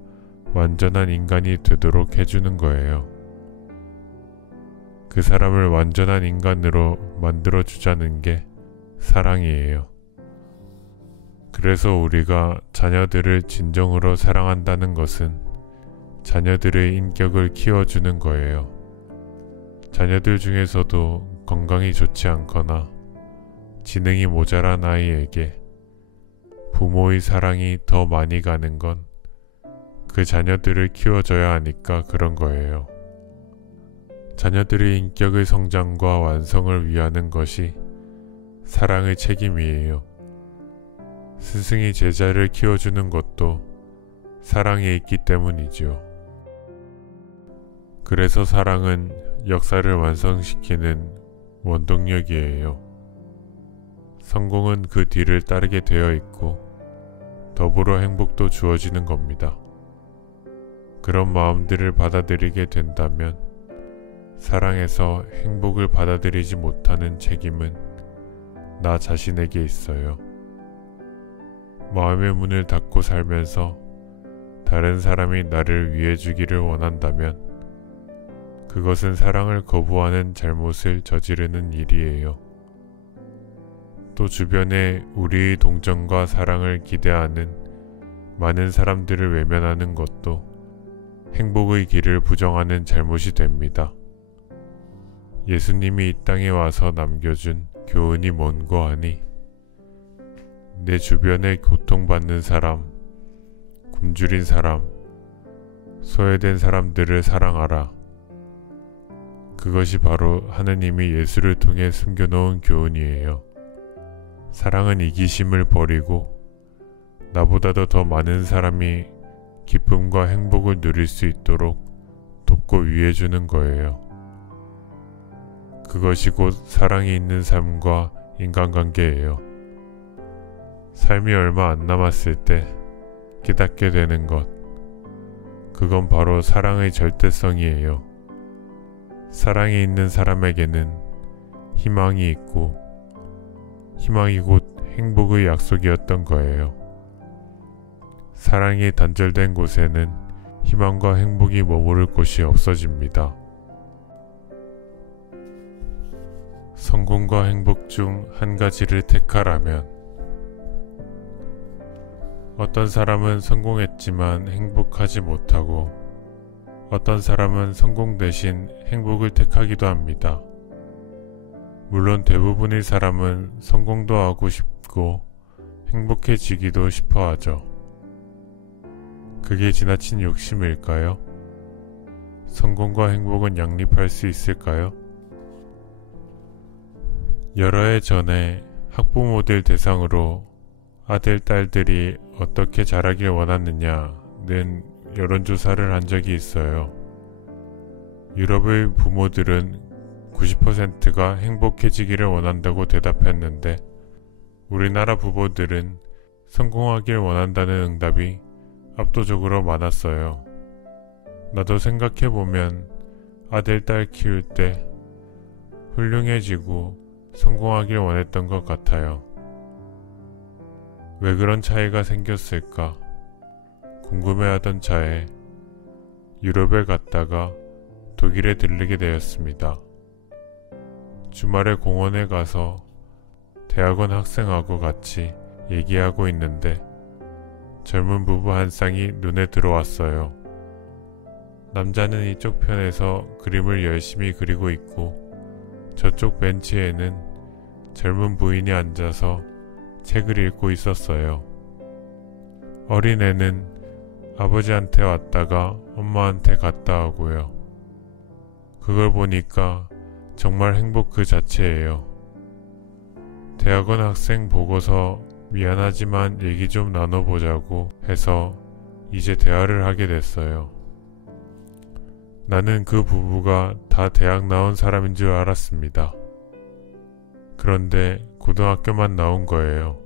완전한 인간이 되도록 해주는 거예요. 그 사람을 완전한 인간으로 만들어주자는 게 사랑이에요. 그래서 우리가 자녀들을 진정으로 사랑한다는 것은 자녀들의 인격을 키워주는 거예요. 자녀들 중에서도 건강이 좋지 않거나 지능이 모자란 아이에게 부모의 사랑이 더 많이 가는 건 그 자녀들을 키워줘야 하니까 그런 거예요. 자녀들의 인격의 성장과 완성을 위하는 것이 사랑의 책임이에요. 스승이 제자를 키워주는 것도 사랑에 있기 때문이죠. 그래서 사랑은 역사를 완성시키는 원동력이에요. 성공은 그 뒤를 따르게 되어 있고 더불어 행복도 주어지는 겁니다. 그런 마음들을 받아들이게 된다면 사랑에서 행복을 받아들이지 못하는 책임은 나 자신에게 있어요. 마음의 문을 닫고 살면서 다른 사람이 나를 위해주기를 원한다면 그것은 사랑을 거부하는 잘못을 저지르는 일이에요. 또 주변에 우리의 동정과 사랑을 기대하는 많은 사람들을 외면하는 것도 행복의 길을 부정하는 잘못이 됩니다. 예수님이 이 땅에 와서 남겨준 교훈이 뭔고 하니 내 주변에 고통받는 사람, 굶주린 사람, 소외된 사람들을 사랑하라. 그것이 바로 하느님이 예수를 통해 숨겨놓은 교훈이에요. 사랑은 이기심을 버리고 나보다도 더 많은 사람이 기쁨과 행복을 누릴 수 있도록 돕고 위해주는 거예요. 그것이 곧 사랑이 있는 삶과 인간관계예요. 삶이 얼마 안 남았을 때 깨닫게 되는 것, 그건 바로 사랑의 절대성이에요. 사랑이 있는 사람에게는 희망이 있고 희망이 곧 행복의 약속이었던 거예요. 사랑이 단절된 곳에는 희망과 행복이 머무를 곳이 없어집니다. 성공과 행복 중 한 가지를 택하라면 어떤 사람은 성공했지만 행복하지 못하고 어떤 사람은 성공 대신 행복을 택하기도 합니다. 물론 대부분의 사람은 성공도 하고 싶고 행복해지기도 싶어 하죠. 그게 지나친 욕심일까요? 성공과 행복은 양립할 수 있을까요? 여러 해 전에 학부모들 대상으로 아들, 딸들이 어떻게 자라길 원하느냐는 여론조사를 한 적이 있어요. 유럽의 부모들은 90%가 행복해지기를 원한다고 대답했는데 우리나라 부모들은 성공하길 원한다는 응답이 압도적으로 많았어요. 나도 생각해보면 아들, 딸 키울 때 훌륭해지고 성공하길 원했던 것 같아요. 왜 그런 차이가 생겼을까? 궁금해하던 차에 유럽에 갔다가 독일에 들르게 되었습니다. 주말에 공원에 가서 대학원 학생하고 같이 얘기하고 있는데 젊은 부부 한 쌍이 눈에 들어왔어요. 남자는 이쪽 편에서 그림을 열심히 그리고 있고 저쪽 벤치에는 젊은 부인이 앉아서 책을 읽고 있었어요. 어린애는 아버지한테 왔다가 엄마한테 갔다 오고요. 그걸 보니까 정말 행복 그 자체예요. 대학원 학생 보고서 미안하지만 얘기 좀 나눠보자고 해서 이제 대화를 하게 됐어요. 나는 그 부부가 다 대학 나온 사람인 줄 알았습니다. 그런데 고등학교만 나온 거예요.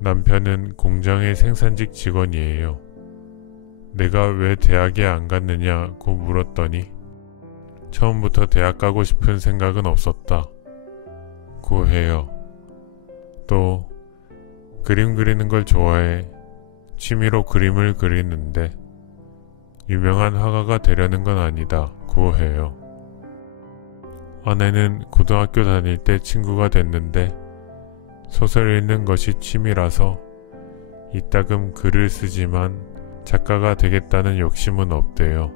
남편은 공장의 생산직 직원이에요. 내가 왜 대학에 안 갔느냐고 물었더니 처음부터 대학 가고 싶은 생각은 없었다고 해요. 또 그림 그리는 걸 좋아해 취미로 그림을 그리는데 유명한 화가가 되려는 건 아니다고 해요. 아내는 고등학교 다닐 때 친구가 됐는데 소설 읽는 것이 취미라서 이따금 글을 쓰지만 작가가 되겠다는 욕심은 없대요.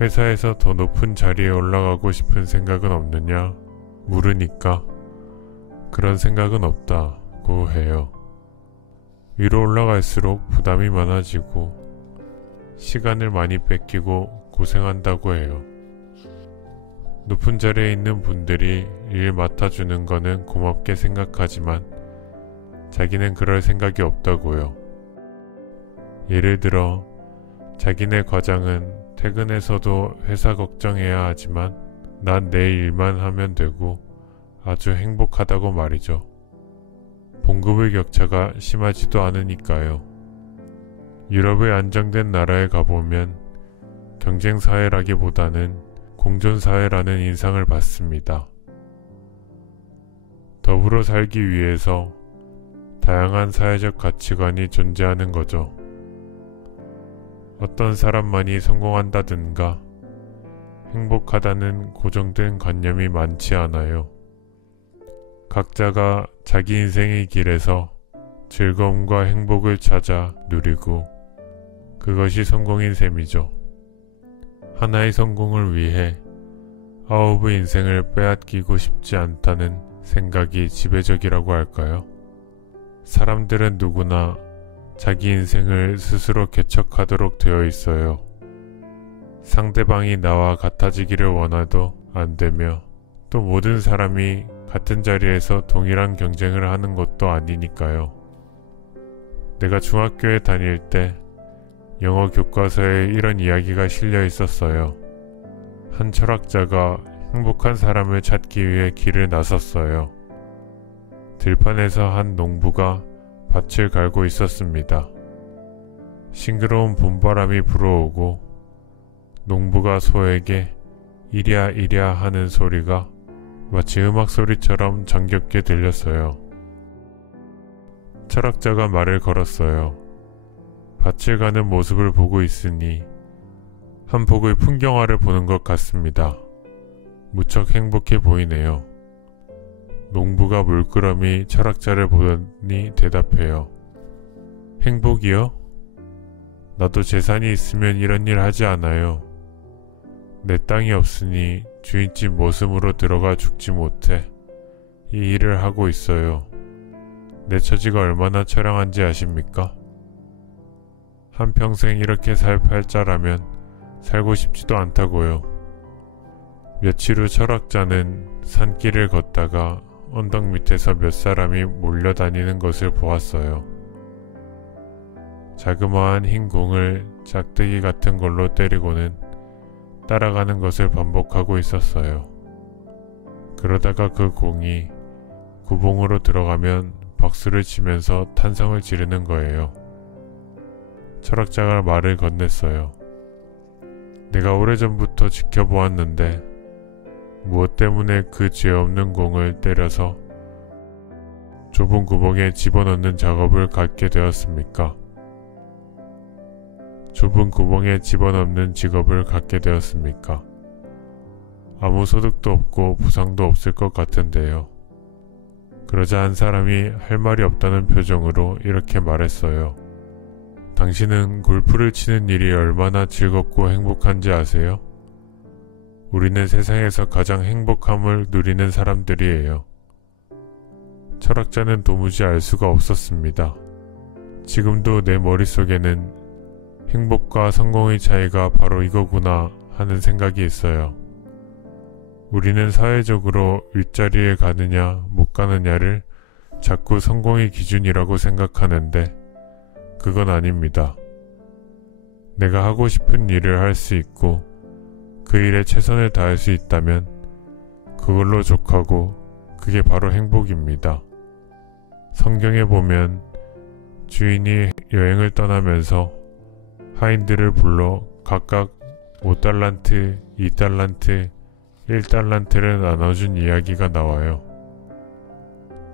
회사에서 더 높은 자리에 올라가고 싶은 생각은 없느냐 물으니까 그런 생각은 없다고 해요. 위로 올라갈수록 부담이 많아지고 시간을 많이 뺏기고 고생한다고 해요. 높은 자리에 있는 분들이 일 맡아주는 거는 고맙게 생각하지만 자기는 그럴 생각이 없다고요. 예를 들어 자기네 과장은 퇴근해서도 회사 걱정해야 하지만 난 내 일만 하면 되고 아주 행복하다고 말이죠. 봉급의 격차가 심하지도 않으니까요. 유럽의 안정된 나라에 가보면 경쟁사회라기보다는 공존사회라는 인상을 받습니다. 더불어 살기 위해서 다양한 사회적 가치관이 존재하는 거죠. 어떤 사람만이 성공한다든가 행복하다는 고정된 관념이 많지 않아요. 각자가 자기 인생의 길에서 즐거움과 행복을 찾아 누리고 그것이 성공인 셈이죠. 하나의 성공을 위해 아홉의 인생을 빼앗기고 싶지 않다는 생각이 지배적이라고 할까요? 사람들은 누구나 자기 인생을 스스로 개척하도록 되어 있어요. 상대방이 나와 같아지기를 원해도 안 되며 또 모든 사람이 같은 자리에서 동일한 경쟁을 하는 것도 아니니까요. 내가 중학교에 다닐 때 영어 교과서에 이런 이야기가 실려 있었어요. 한 철학자가 행복한 사람을 찾기 위해 길을 나섰어요. 들판에서 한 농부가 밭을 갈고 있었습니다. 싱그러운 봄바람이 불어오고 농부가 소에게 이랴 이랴 하는 소리가 마치 음악 소리처럼 정겹게 들렸어요. 철학자가 말을 걸었어요. 밭을 가는 모습을 보고 있으니 한 폭의 풍경화를 보는 것 같습니다. 무척 행복해 보이네요. 농부가 물끄러미 철학자를 보더니 대답해요. 행복이요? 나도 재산이 있으면 이런 일 하지 않아요. 내 땅이 없으니 주인집 모습으로 들어가 죽지 못해 이 일을 하고 있어요. 내 처지가 얼마나 처량한지 아십니까? 한평생 이렇게 살 팔자라면 살고 싶지도 않다고요. 며칠 후 철학자는 산길을 걷다가 언덕 밑에서 몇 사람이 몰려다니는 것을 보았어요. 자그마한 흰 공을 짝대기 같은 걸로 때리고는 따라가는 것을 반복하고 있었어요. 그러다가 그 공이 구봉으로 들어가면 박수를 치면서 탄성을 지르는 거예요. 철학자가 말을 건넸어요. 내가 오래전부터 지켜보았는데 무엇 때문에 그 죄 없는 공을 때려서 좁은 구멍에 집어넣는 작업을 갖게 되었습니까? 좁은 구멍에 집어넣는 직업을 갖게 되었습니까? 아무 소득도 없고 부상도 없을 것 같은데요. 그러자 한 사람이 할 말이 없다는 표정으로 이렇게 말했어요. 당신은 골프를 치는 일이 얼마나 즐겁고 행복한지 아세요? 우리는 세상에서 가장 행복함을 누리는 사람들이에요. 철학자는 도무지 알 수가 없었습니다. 지금도 내 머릿속에는 행복과 성공의 차이가 바로 이거구나 하는 생각이 있어요. 우리는 사회적으로 윗자리에 가느냐 못 가느냐를 자꾸 성공의 기준이라고 생각하는데 그건 아닙니다. 내가 하고 싶은 일을 할 수 있고 그 일에 최선을 다할 수 있다면 그걸로 족하고 그게 바로 행복입니다. 성경에 보면 주인이 여행을 떠나면서 하인들을 불러 각각 5달란트, 2달란트, 1달란트를 나눠준 이야기가 나와요.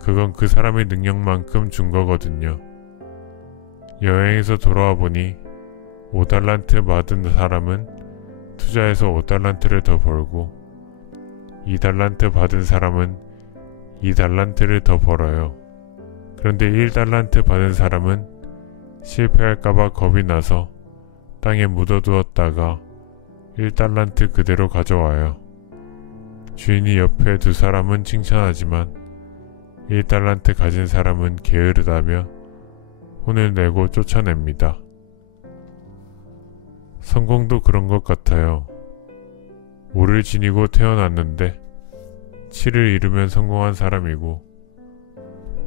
그건 그 사람의 능력만큼 준 거거든요. 여행에서 돌아와 보니 5달란트 받은 사람은 투자해서 5달란트를 더 벌고 2달란트 받은 사람은 2달란트를 더 벌어요. 그런데 1달란트 받은 사람은 실패할까봐 겁이 나서 땅에 묻어두었다가 1달란트 그대로 가져와요. 주인이 옆에 두 사람은 칭찬하지만 1달란트 가진 사람은 게으르다며 혼을 내고 쫓아냅니다. 성공도 그런 것 같아요. 5를 지니고 태어났는데 7을 잃으면 성공한 사람이고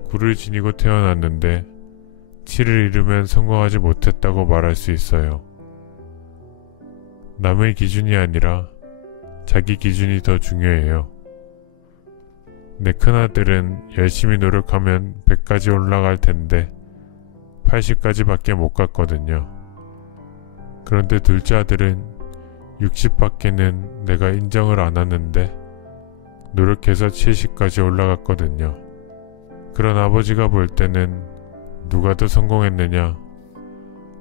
9를 지니고 태어났는데 7을 잃으면 성공하지 못했다고 말할 수 있어요. 남의 기준이 아니라 자기 기준이 더 중요해요. 내 큰아들은 열심히 노력하면 100까지 올라갈 텐데 80까지밖에 못 갔거든요. 그런데 둘째 아들은 60밖에는 내가 인정을 안 하는데 노력해서 70까지 올라갔거든요. 그런 아버지가 볼 때는 누가 더 성공했느냐?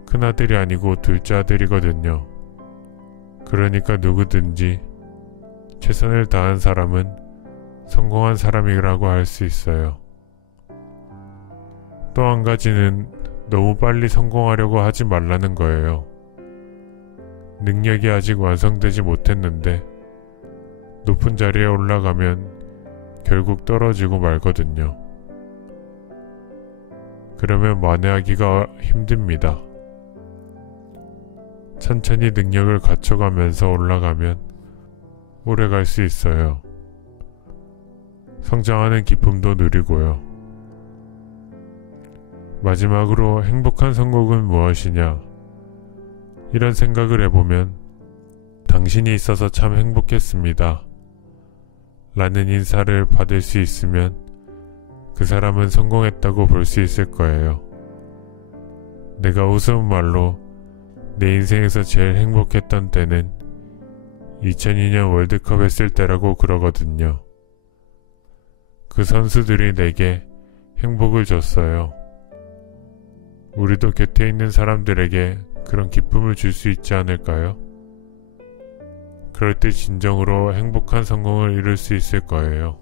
큰아들이 아니고 둘째 아들이거든요. 그러니까 누구든지 최선을 다한 사람은 성공한 사람이라고 할 수 있어요. 또 한 가지는 너무 빨리 성공하려고 하지 말라는 거예요. 능력이 아직 완성되지 못했는데 높은 자리에 올라가면 결국 떨어지고 말거든요. 그러면 만회하기가 힘듭니다. 천천히 능력을 갖춰가면서 올라가면 오래 갈 수 있어요. 성장하는 기쁨도 누리고요. 마지막으로 행복한 선곡은 무엇이냐? 이런 생각을 해보면 당신이 있어서 참 행복했습니다. 라는 인사를 받을 수 있으면 그 사람은 성공했다고 볼 수 있을 거예요. 내가 우스운 말로 내 인생에서 제일 행복했던 때는 2002년 월드컵 했을 때라고 그러거든요. 그 선수들이 내게 행복을 줬어요. 우리도 곁에 있는 사람들에게 그런 기쁨을 줄 수 있지 않을까요? 그럴 때 진정으로 행복한 성공을 이룰 수 있을 거예요.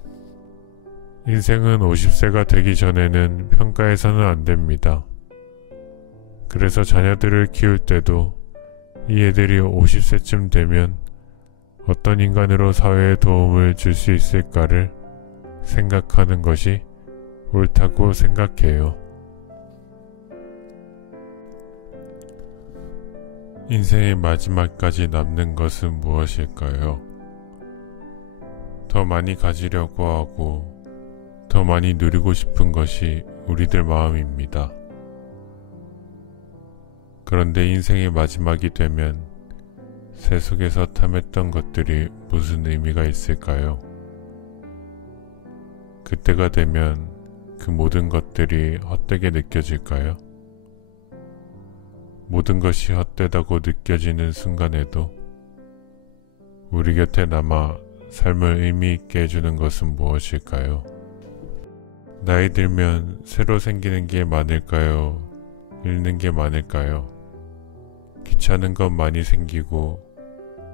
인생은 50세가 되기 전에는 평가해서는 안 됩니다. 그래서 자녀들을 키울 때도 이 애들이 50세쯤 되면 어떤 인간으로 사회에 도움을 줄 수 있을까를 생각하는 것이 옳다고 생각해요. 인생의 마지막까지 남는 것은 무엇일까요? 더 많이 가지려고 하고 더 많이 누리고 싶은 것이 우리들 마음입니다. 그런데 인생의 마지막이 되면 새 속에서 탐했던 것들이 무슨 의미가 있을까요? 그때가 되면 그 모든 것들이 헛되게 느껴질까요? 모든 것이 헛되다고 느껴지는 순간에도 우리 곁에 남아 삶을 의미 있게 해주는 것은 무엇일까요? 나이 들면 새로 생기는 게 많을까요? 잃는 게 많을까요? 귀찮은 건 많이 생기고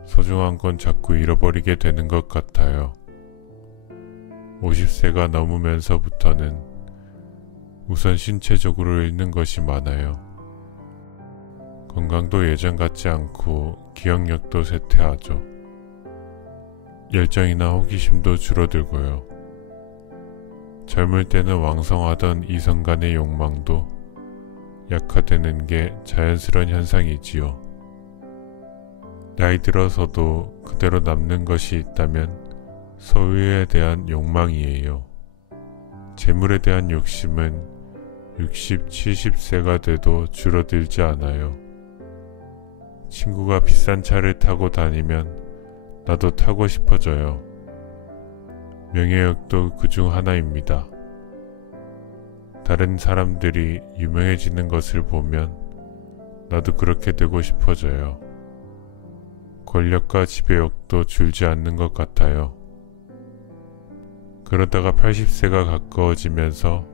소중한 건 자꾸 잃어버리게 되는 것 같아요. 50세가 넘으면서부터는 우선 신체적으로 잃는 것이 많아요. 건강도 예전 같지 않고 기억력도 쇠퇴하죠. 열정이나 호기심도 줄어들고요. 젊을 때는 왕성하던 이성 간의 욕망도 약화되는 게 자연스러운 현상이지요. 나이 들어서도 그대로 남는 것이 있다면 소유에 대한 욕망이에요. 재물에 대한 욕심은 60, 70세가 돼도 줄어들지 않아요. 친구가 비싼 차를 타고 다니면 나도 타고 싶어져요. 명예욕도 그중 하나입니다. 다른 사람들이 유명해지는 것을 보면 나도 그렇게 되고 싶어져요. 권력과 지배욕도 줄지 않는 것 같아요. 그러다가 80세가 가까워지면서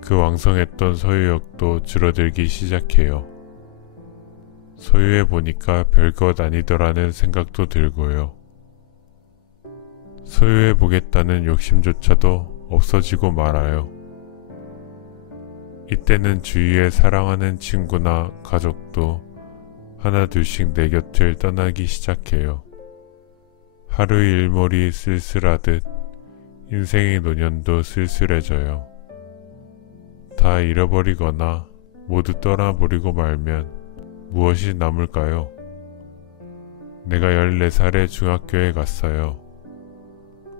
그 왕성했던 소유욕도 줄어들기 시작해요. 소유해보니까 별것 아니더라는 생각도 들고요. 소유해보겠다는 욕심조차도 없어지고 말아요. 이때는 주위에 사랑하는 친구나 가족도 하나 둘씩 내 곁을 떠나기 시작해요. 하루 일몰이 쓸쓸하듯 인생의 노년도 쓸쓸해져요. 다 잃어버리거나 모두 떠나버리고 말면 무엇이 남을까요? 내가 14살에 중학교에 갔어요.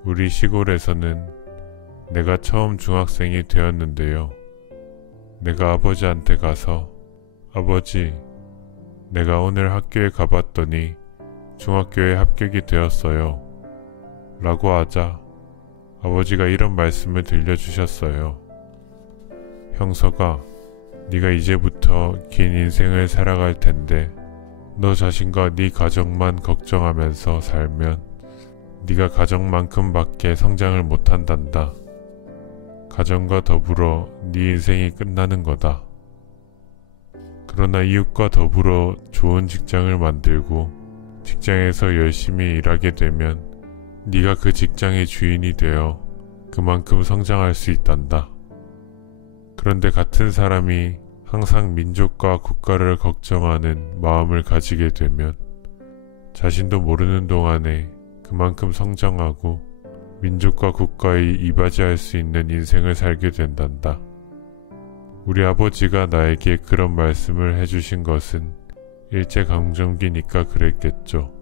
우리 시골에서는 내가 처음 중학생이 되었는데요. 내가 아버지한테 가서 아버지, 내가 오늘 학교에 가봤더니 중학교에 합격이 되었어요. 라고 하자 아버지가 이런 말씀을 들려주셨어요. 형서가, 네가 이제부터 긴 인생을 살아갈 텐데 너 자신과 네 가정만 걱정하면서 살면 네가 가정만큼밖에 성장을 못한단다. 가정과 더불어 네 인생이 끝나는 거다. 그러나 이웃과 더불어 좋은 직장을 만들고 직장에서 열심히 일하게 되면 네가 그 직장의 주인이 되어 그만큼 성장할 수 있단다. 그런데 같은 사람이 항상 민족과 국가를 걱정하는 마음을 가지게 되면 자신도 모르는 동안에 그만큼 성장하고 민족과 국가에 이바지할 수 있는 인생을 살게 된단다. 우리 아버지가 나에게 그런 말씀을 해주신 것은 일제강점기니까 그랬겠죠.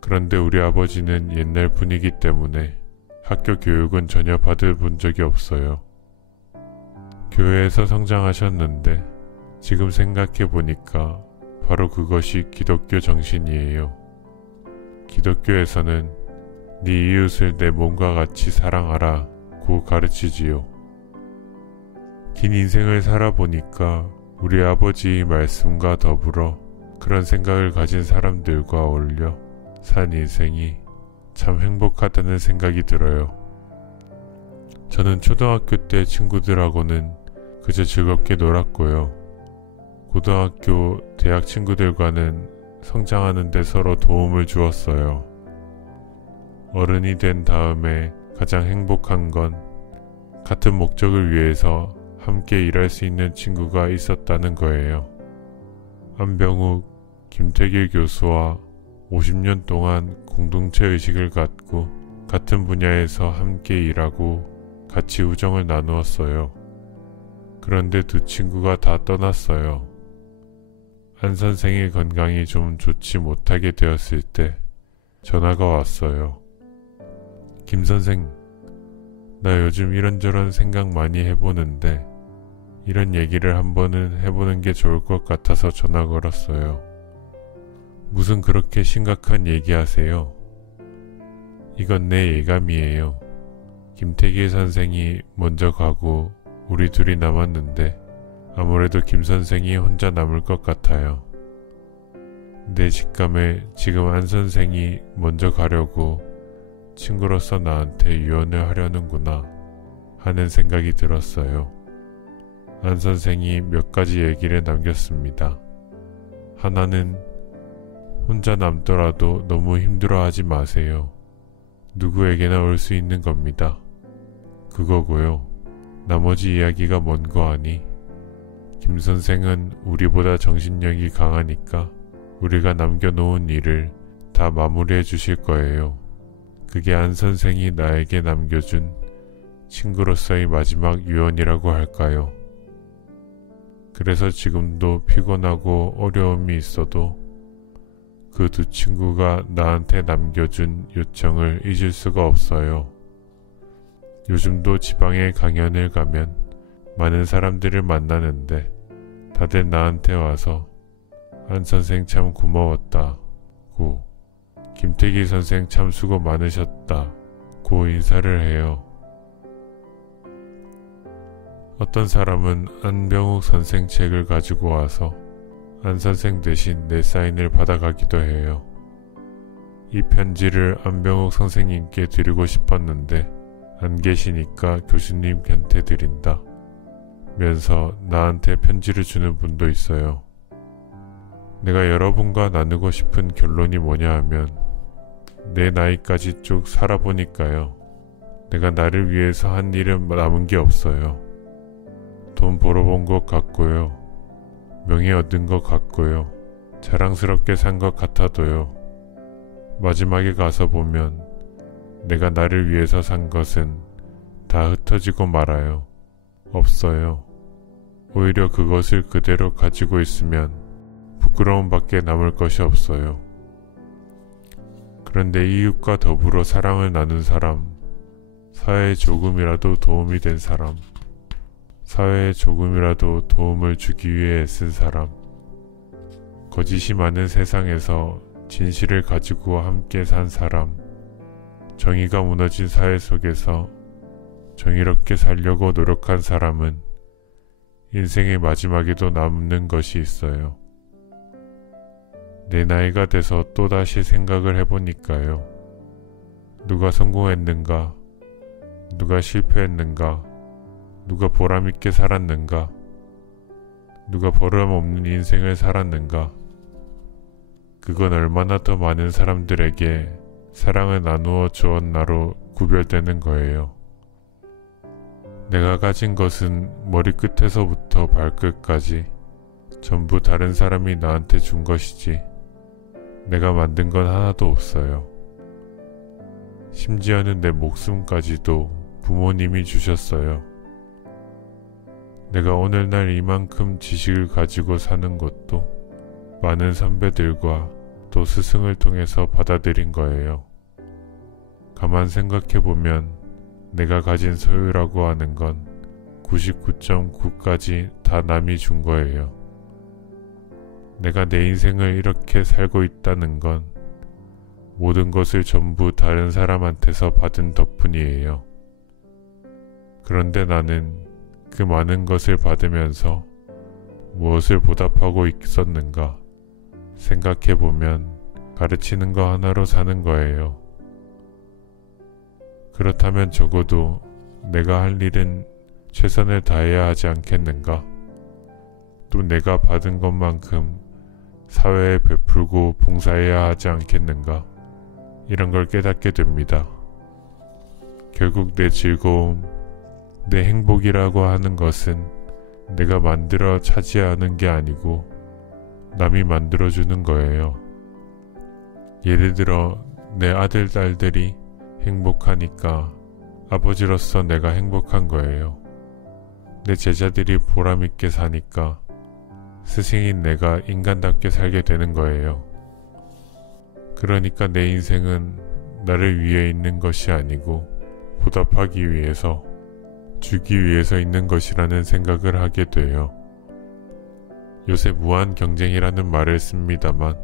그런데 우리 아버지는 옛날 분이기 때문에 학교 교육은 전혀 받아본 적이 없어요. 교회에서 성장하셨는데 지금 생각해보니까 바로 그것이 기독교 정신이에요. 기독교에서는 네 이웃을 내 몸과 같이 사랑하라 고 가르치지요. 긴 인생을 살아보니까 우리 아버지의 말씀과 더불어 그런 생각을 가진 사람들과 어울려 산 인생이 참 행복하다는 생각이 들어요. 저는 초등학교 때 친구들하고는 그저 즐겁게 놀았고요. 고등학교, 대학 친구들과는 성장하는 데 서로 도움을 주었어요. 어른이 된 다음에 가장 행복한 건 같은 목적을 위해서 함께 일할 수 있는 친구가 있었다는 거예요. 안병욱, 김태길 교수와 50년 동안 공동체 의식을 갖고 같은 분야에서 함께 일하고 같이 우정을 나누었어요. 그런데 두 친구가 다 떠났어요. 안 선생의 건강이 좀 좋지 못하게 되었을 때 전화가 왔어요. 김 선생, 나 요즘 이런저런 생각 많이 해보는데 이런 얘기를 한번은 해보는 게 좋을 것 같아서 전화 걸었어요. 무슨 그렇게 심각한 얘기하세요? 이건 내 예감이에요. 김태길 선생이 먼저 가고 우리 둘이 남았는데 아무래도 김 선생이 혼자 남을 것 같아요. 내 직감에 지금 안 선생이 먼저 가려고 친구로서 나한테 유언을 하려는구나 하는 생각이 들었어요. 안 선생이 몇 가지 얘기를 남겼습니다. 하나는 혼자 남더라도 너무 힘들어하지 마세요. 누구에게나 올 수 있는 겁니다. 그거고요. 나머지 이야기가 뭔 거 아니? 김 선생은 우리보다 정신력이 강하니까 우리가 남겨놓은 일을 다 마무리해 주실 거예요. 그게 안 선생이 나에게 남겨준 친구로서의 마지막 유언이라고 할까요? 그래서 지금도 피곤하고 어려움이 있어도 그 두 친구가 나한테 남겨준 요청을 잊을 수가 없어요. 요즘도 지방에 강연을 가면 많은 사람들을 만나는데 다들 나한테 와서 안 선생 참 고마웠다 고 김태기 선생 참 수고 많으셨다 고 인사를 해요. 어떤 사람은 안병욱 선생 책을 가지고 와서 안 선생 대신 내 사인을 받아가기도 해요. 이 편지를 안병욱 선생님께 드리고 싶었는데 안 계시니까 교수님한테 드린다 면서 나한테 편지를 주는 분도 있어요. 내가 여러분과 나누고 싶은 결론이 뭐냐 하면 내 나이까지 쭉 살아보니까요. 내가 나를 위해서 한 일은 남은 게 없어요. 돈 벌어본 것 같고요. 명예 얻은 것 같고요. 자랑스럽게 산 것 같아도요. 마지막에 가서 보면 내가 나를 위해서 산 것은 다 흩어지고 말아요. 없어요. 오히려 그것을 그대로 가지고 있으면 부끄러움밖에 남을 것이 없어요. 그런데 이웃과 더불어 사랑을 나눈 사람, 사회에 조금이라도 도움이 된 사람, 사회에 조금이라도 도움을 주기 위해 애쓴 사람, 거짓이 많은 세상에서 진실을 가지고 함께 산 사람, 정의가 무너진 사회 속에서 정의롭게 살려고 노력한 사람은 인생의 마지막에도 남는 것이 있어요. 내 나이가 돼서 또다시 생각을 해보니까요. 누가 성공했는가? 누가 실패했는가? 누가 보람있게 살았는가? 누가 버림없는 인생을 살았는가? 그건 얼마나 더 많은 사람들에게 사랑을 나누어 주었나로 구별되는 거예요. 내가 가진 것은 머리끝에서부터 발끝까지 전부 다른 사람이 나한테 준 것이지 내가 만든 건 하나도 없어요. 심지어는 내 목숨까지도 부모님이 주셨어요. 내가 오늘날 이만큼 지식을 가지고 사는 것도 많은 선배들과 또 스승을 통해서 받아들인 거예요. 가만 생각해보면 내가 가진 소유라고 하는 건 99.9까지 다 남이 준 거예요. 내가 내 인생을 이렇게 살고 있다는 건 모든 것을 전부 다른 사람한테서 받은 덕분이에요. 그런데 나는 그 많은 것을 받으면서 무엇을 보답하고 있었는가 생각해보면 가르치는 거 하나로 사는 거예요. 그렇다면 적어도 내가 할 일은 최선을 다해야 하지 않겠는가? 또 내가 받은 것만큼 사회에 베풀고 봉사해야 하지 않겠는가? 이런 걸 깨닫게 됩니다. 결국 내 즐거움, 내 행복이라고 하는 것은 내가 만들어 차지하는 게 아니고 남이 만들어주는 거예요. 예를 들어 내 아들, 딸들이 행복하니까 아버지로서 내가 행복한 거예요. 내 제자들이 보람있게 사니까 스승인 내가 인간답게 살게 되는 거예요. 그러니까 내 인생은 나를 위해 있는 것이 아니고 보답하기 위해서, 주기 위해서 있는 것이라는 생각을 하게 돼요. 요새 무한 경쟁이라는 말을 씁니다만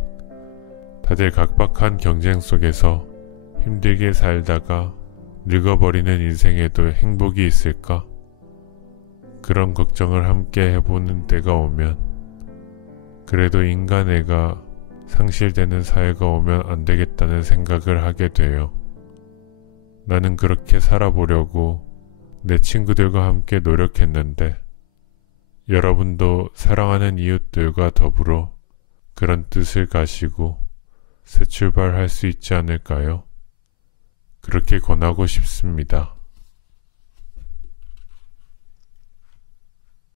다들 각박한 경쟁 속에서 힘들게 살다가 늙어버리는 인생에도 행복이 있을까? 그런 걱정을 함께 해보는 때가 오면 그래도 인간애가 상실되는 사회가 오면 안 되겠다는 생각을 하게 돼요. 나는 그렇게 살아보려고 내 친구들과 함께 노력했는데 여러분도 사랑하는 이웃들과 더불어 그런 뜻을 가지고 새 출발할 수 있지 않을까요? 그렇게 권하고 싶습니다.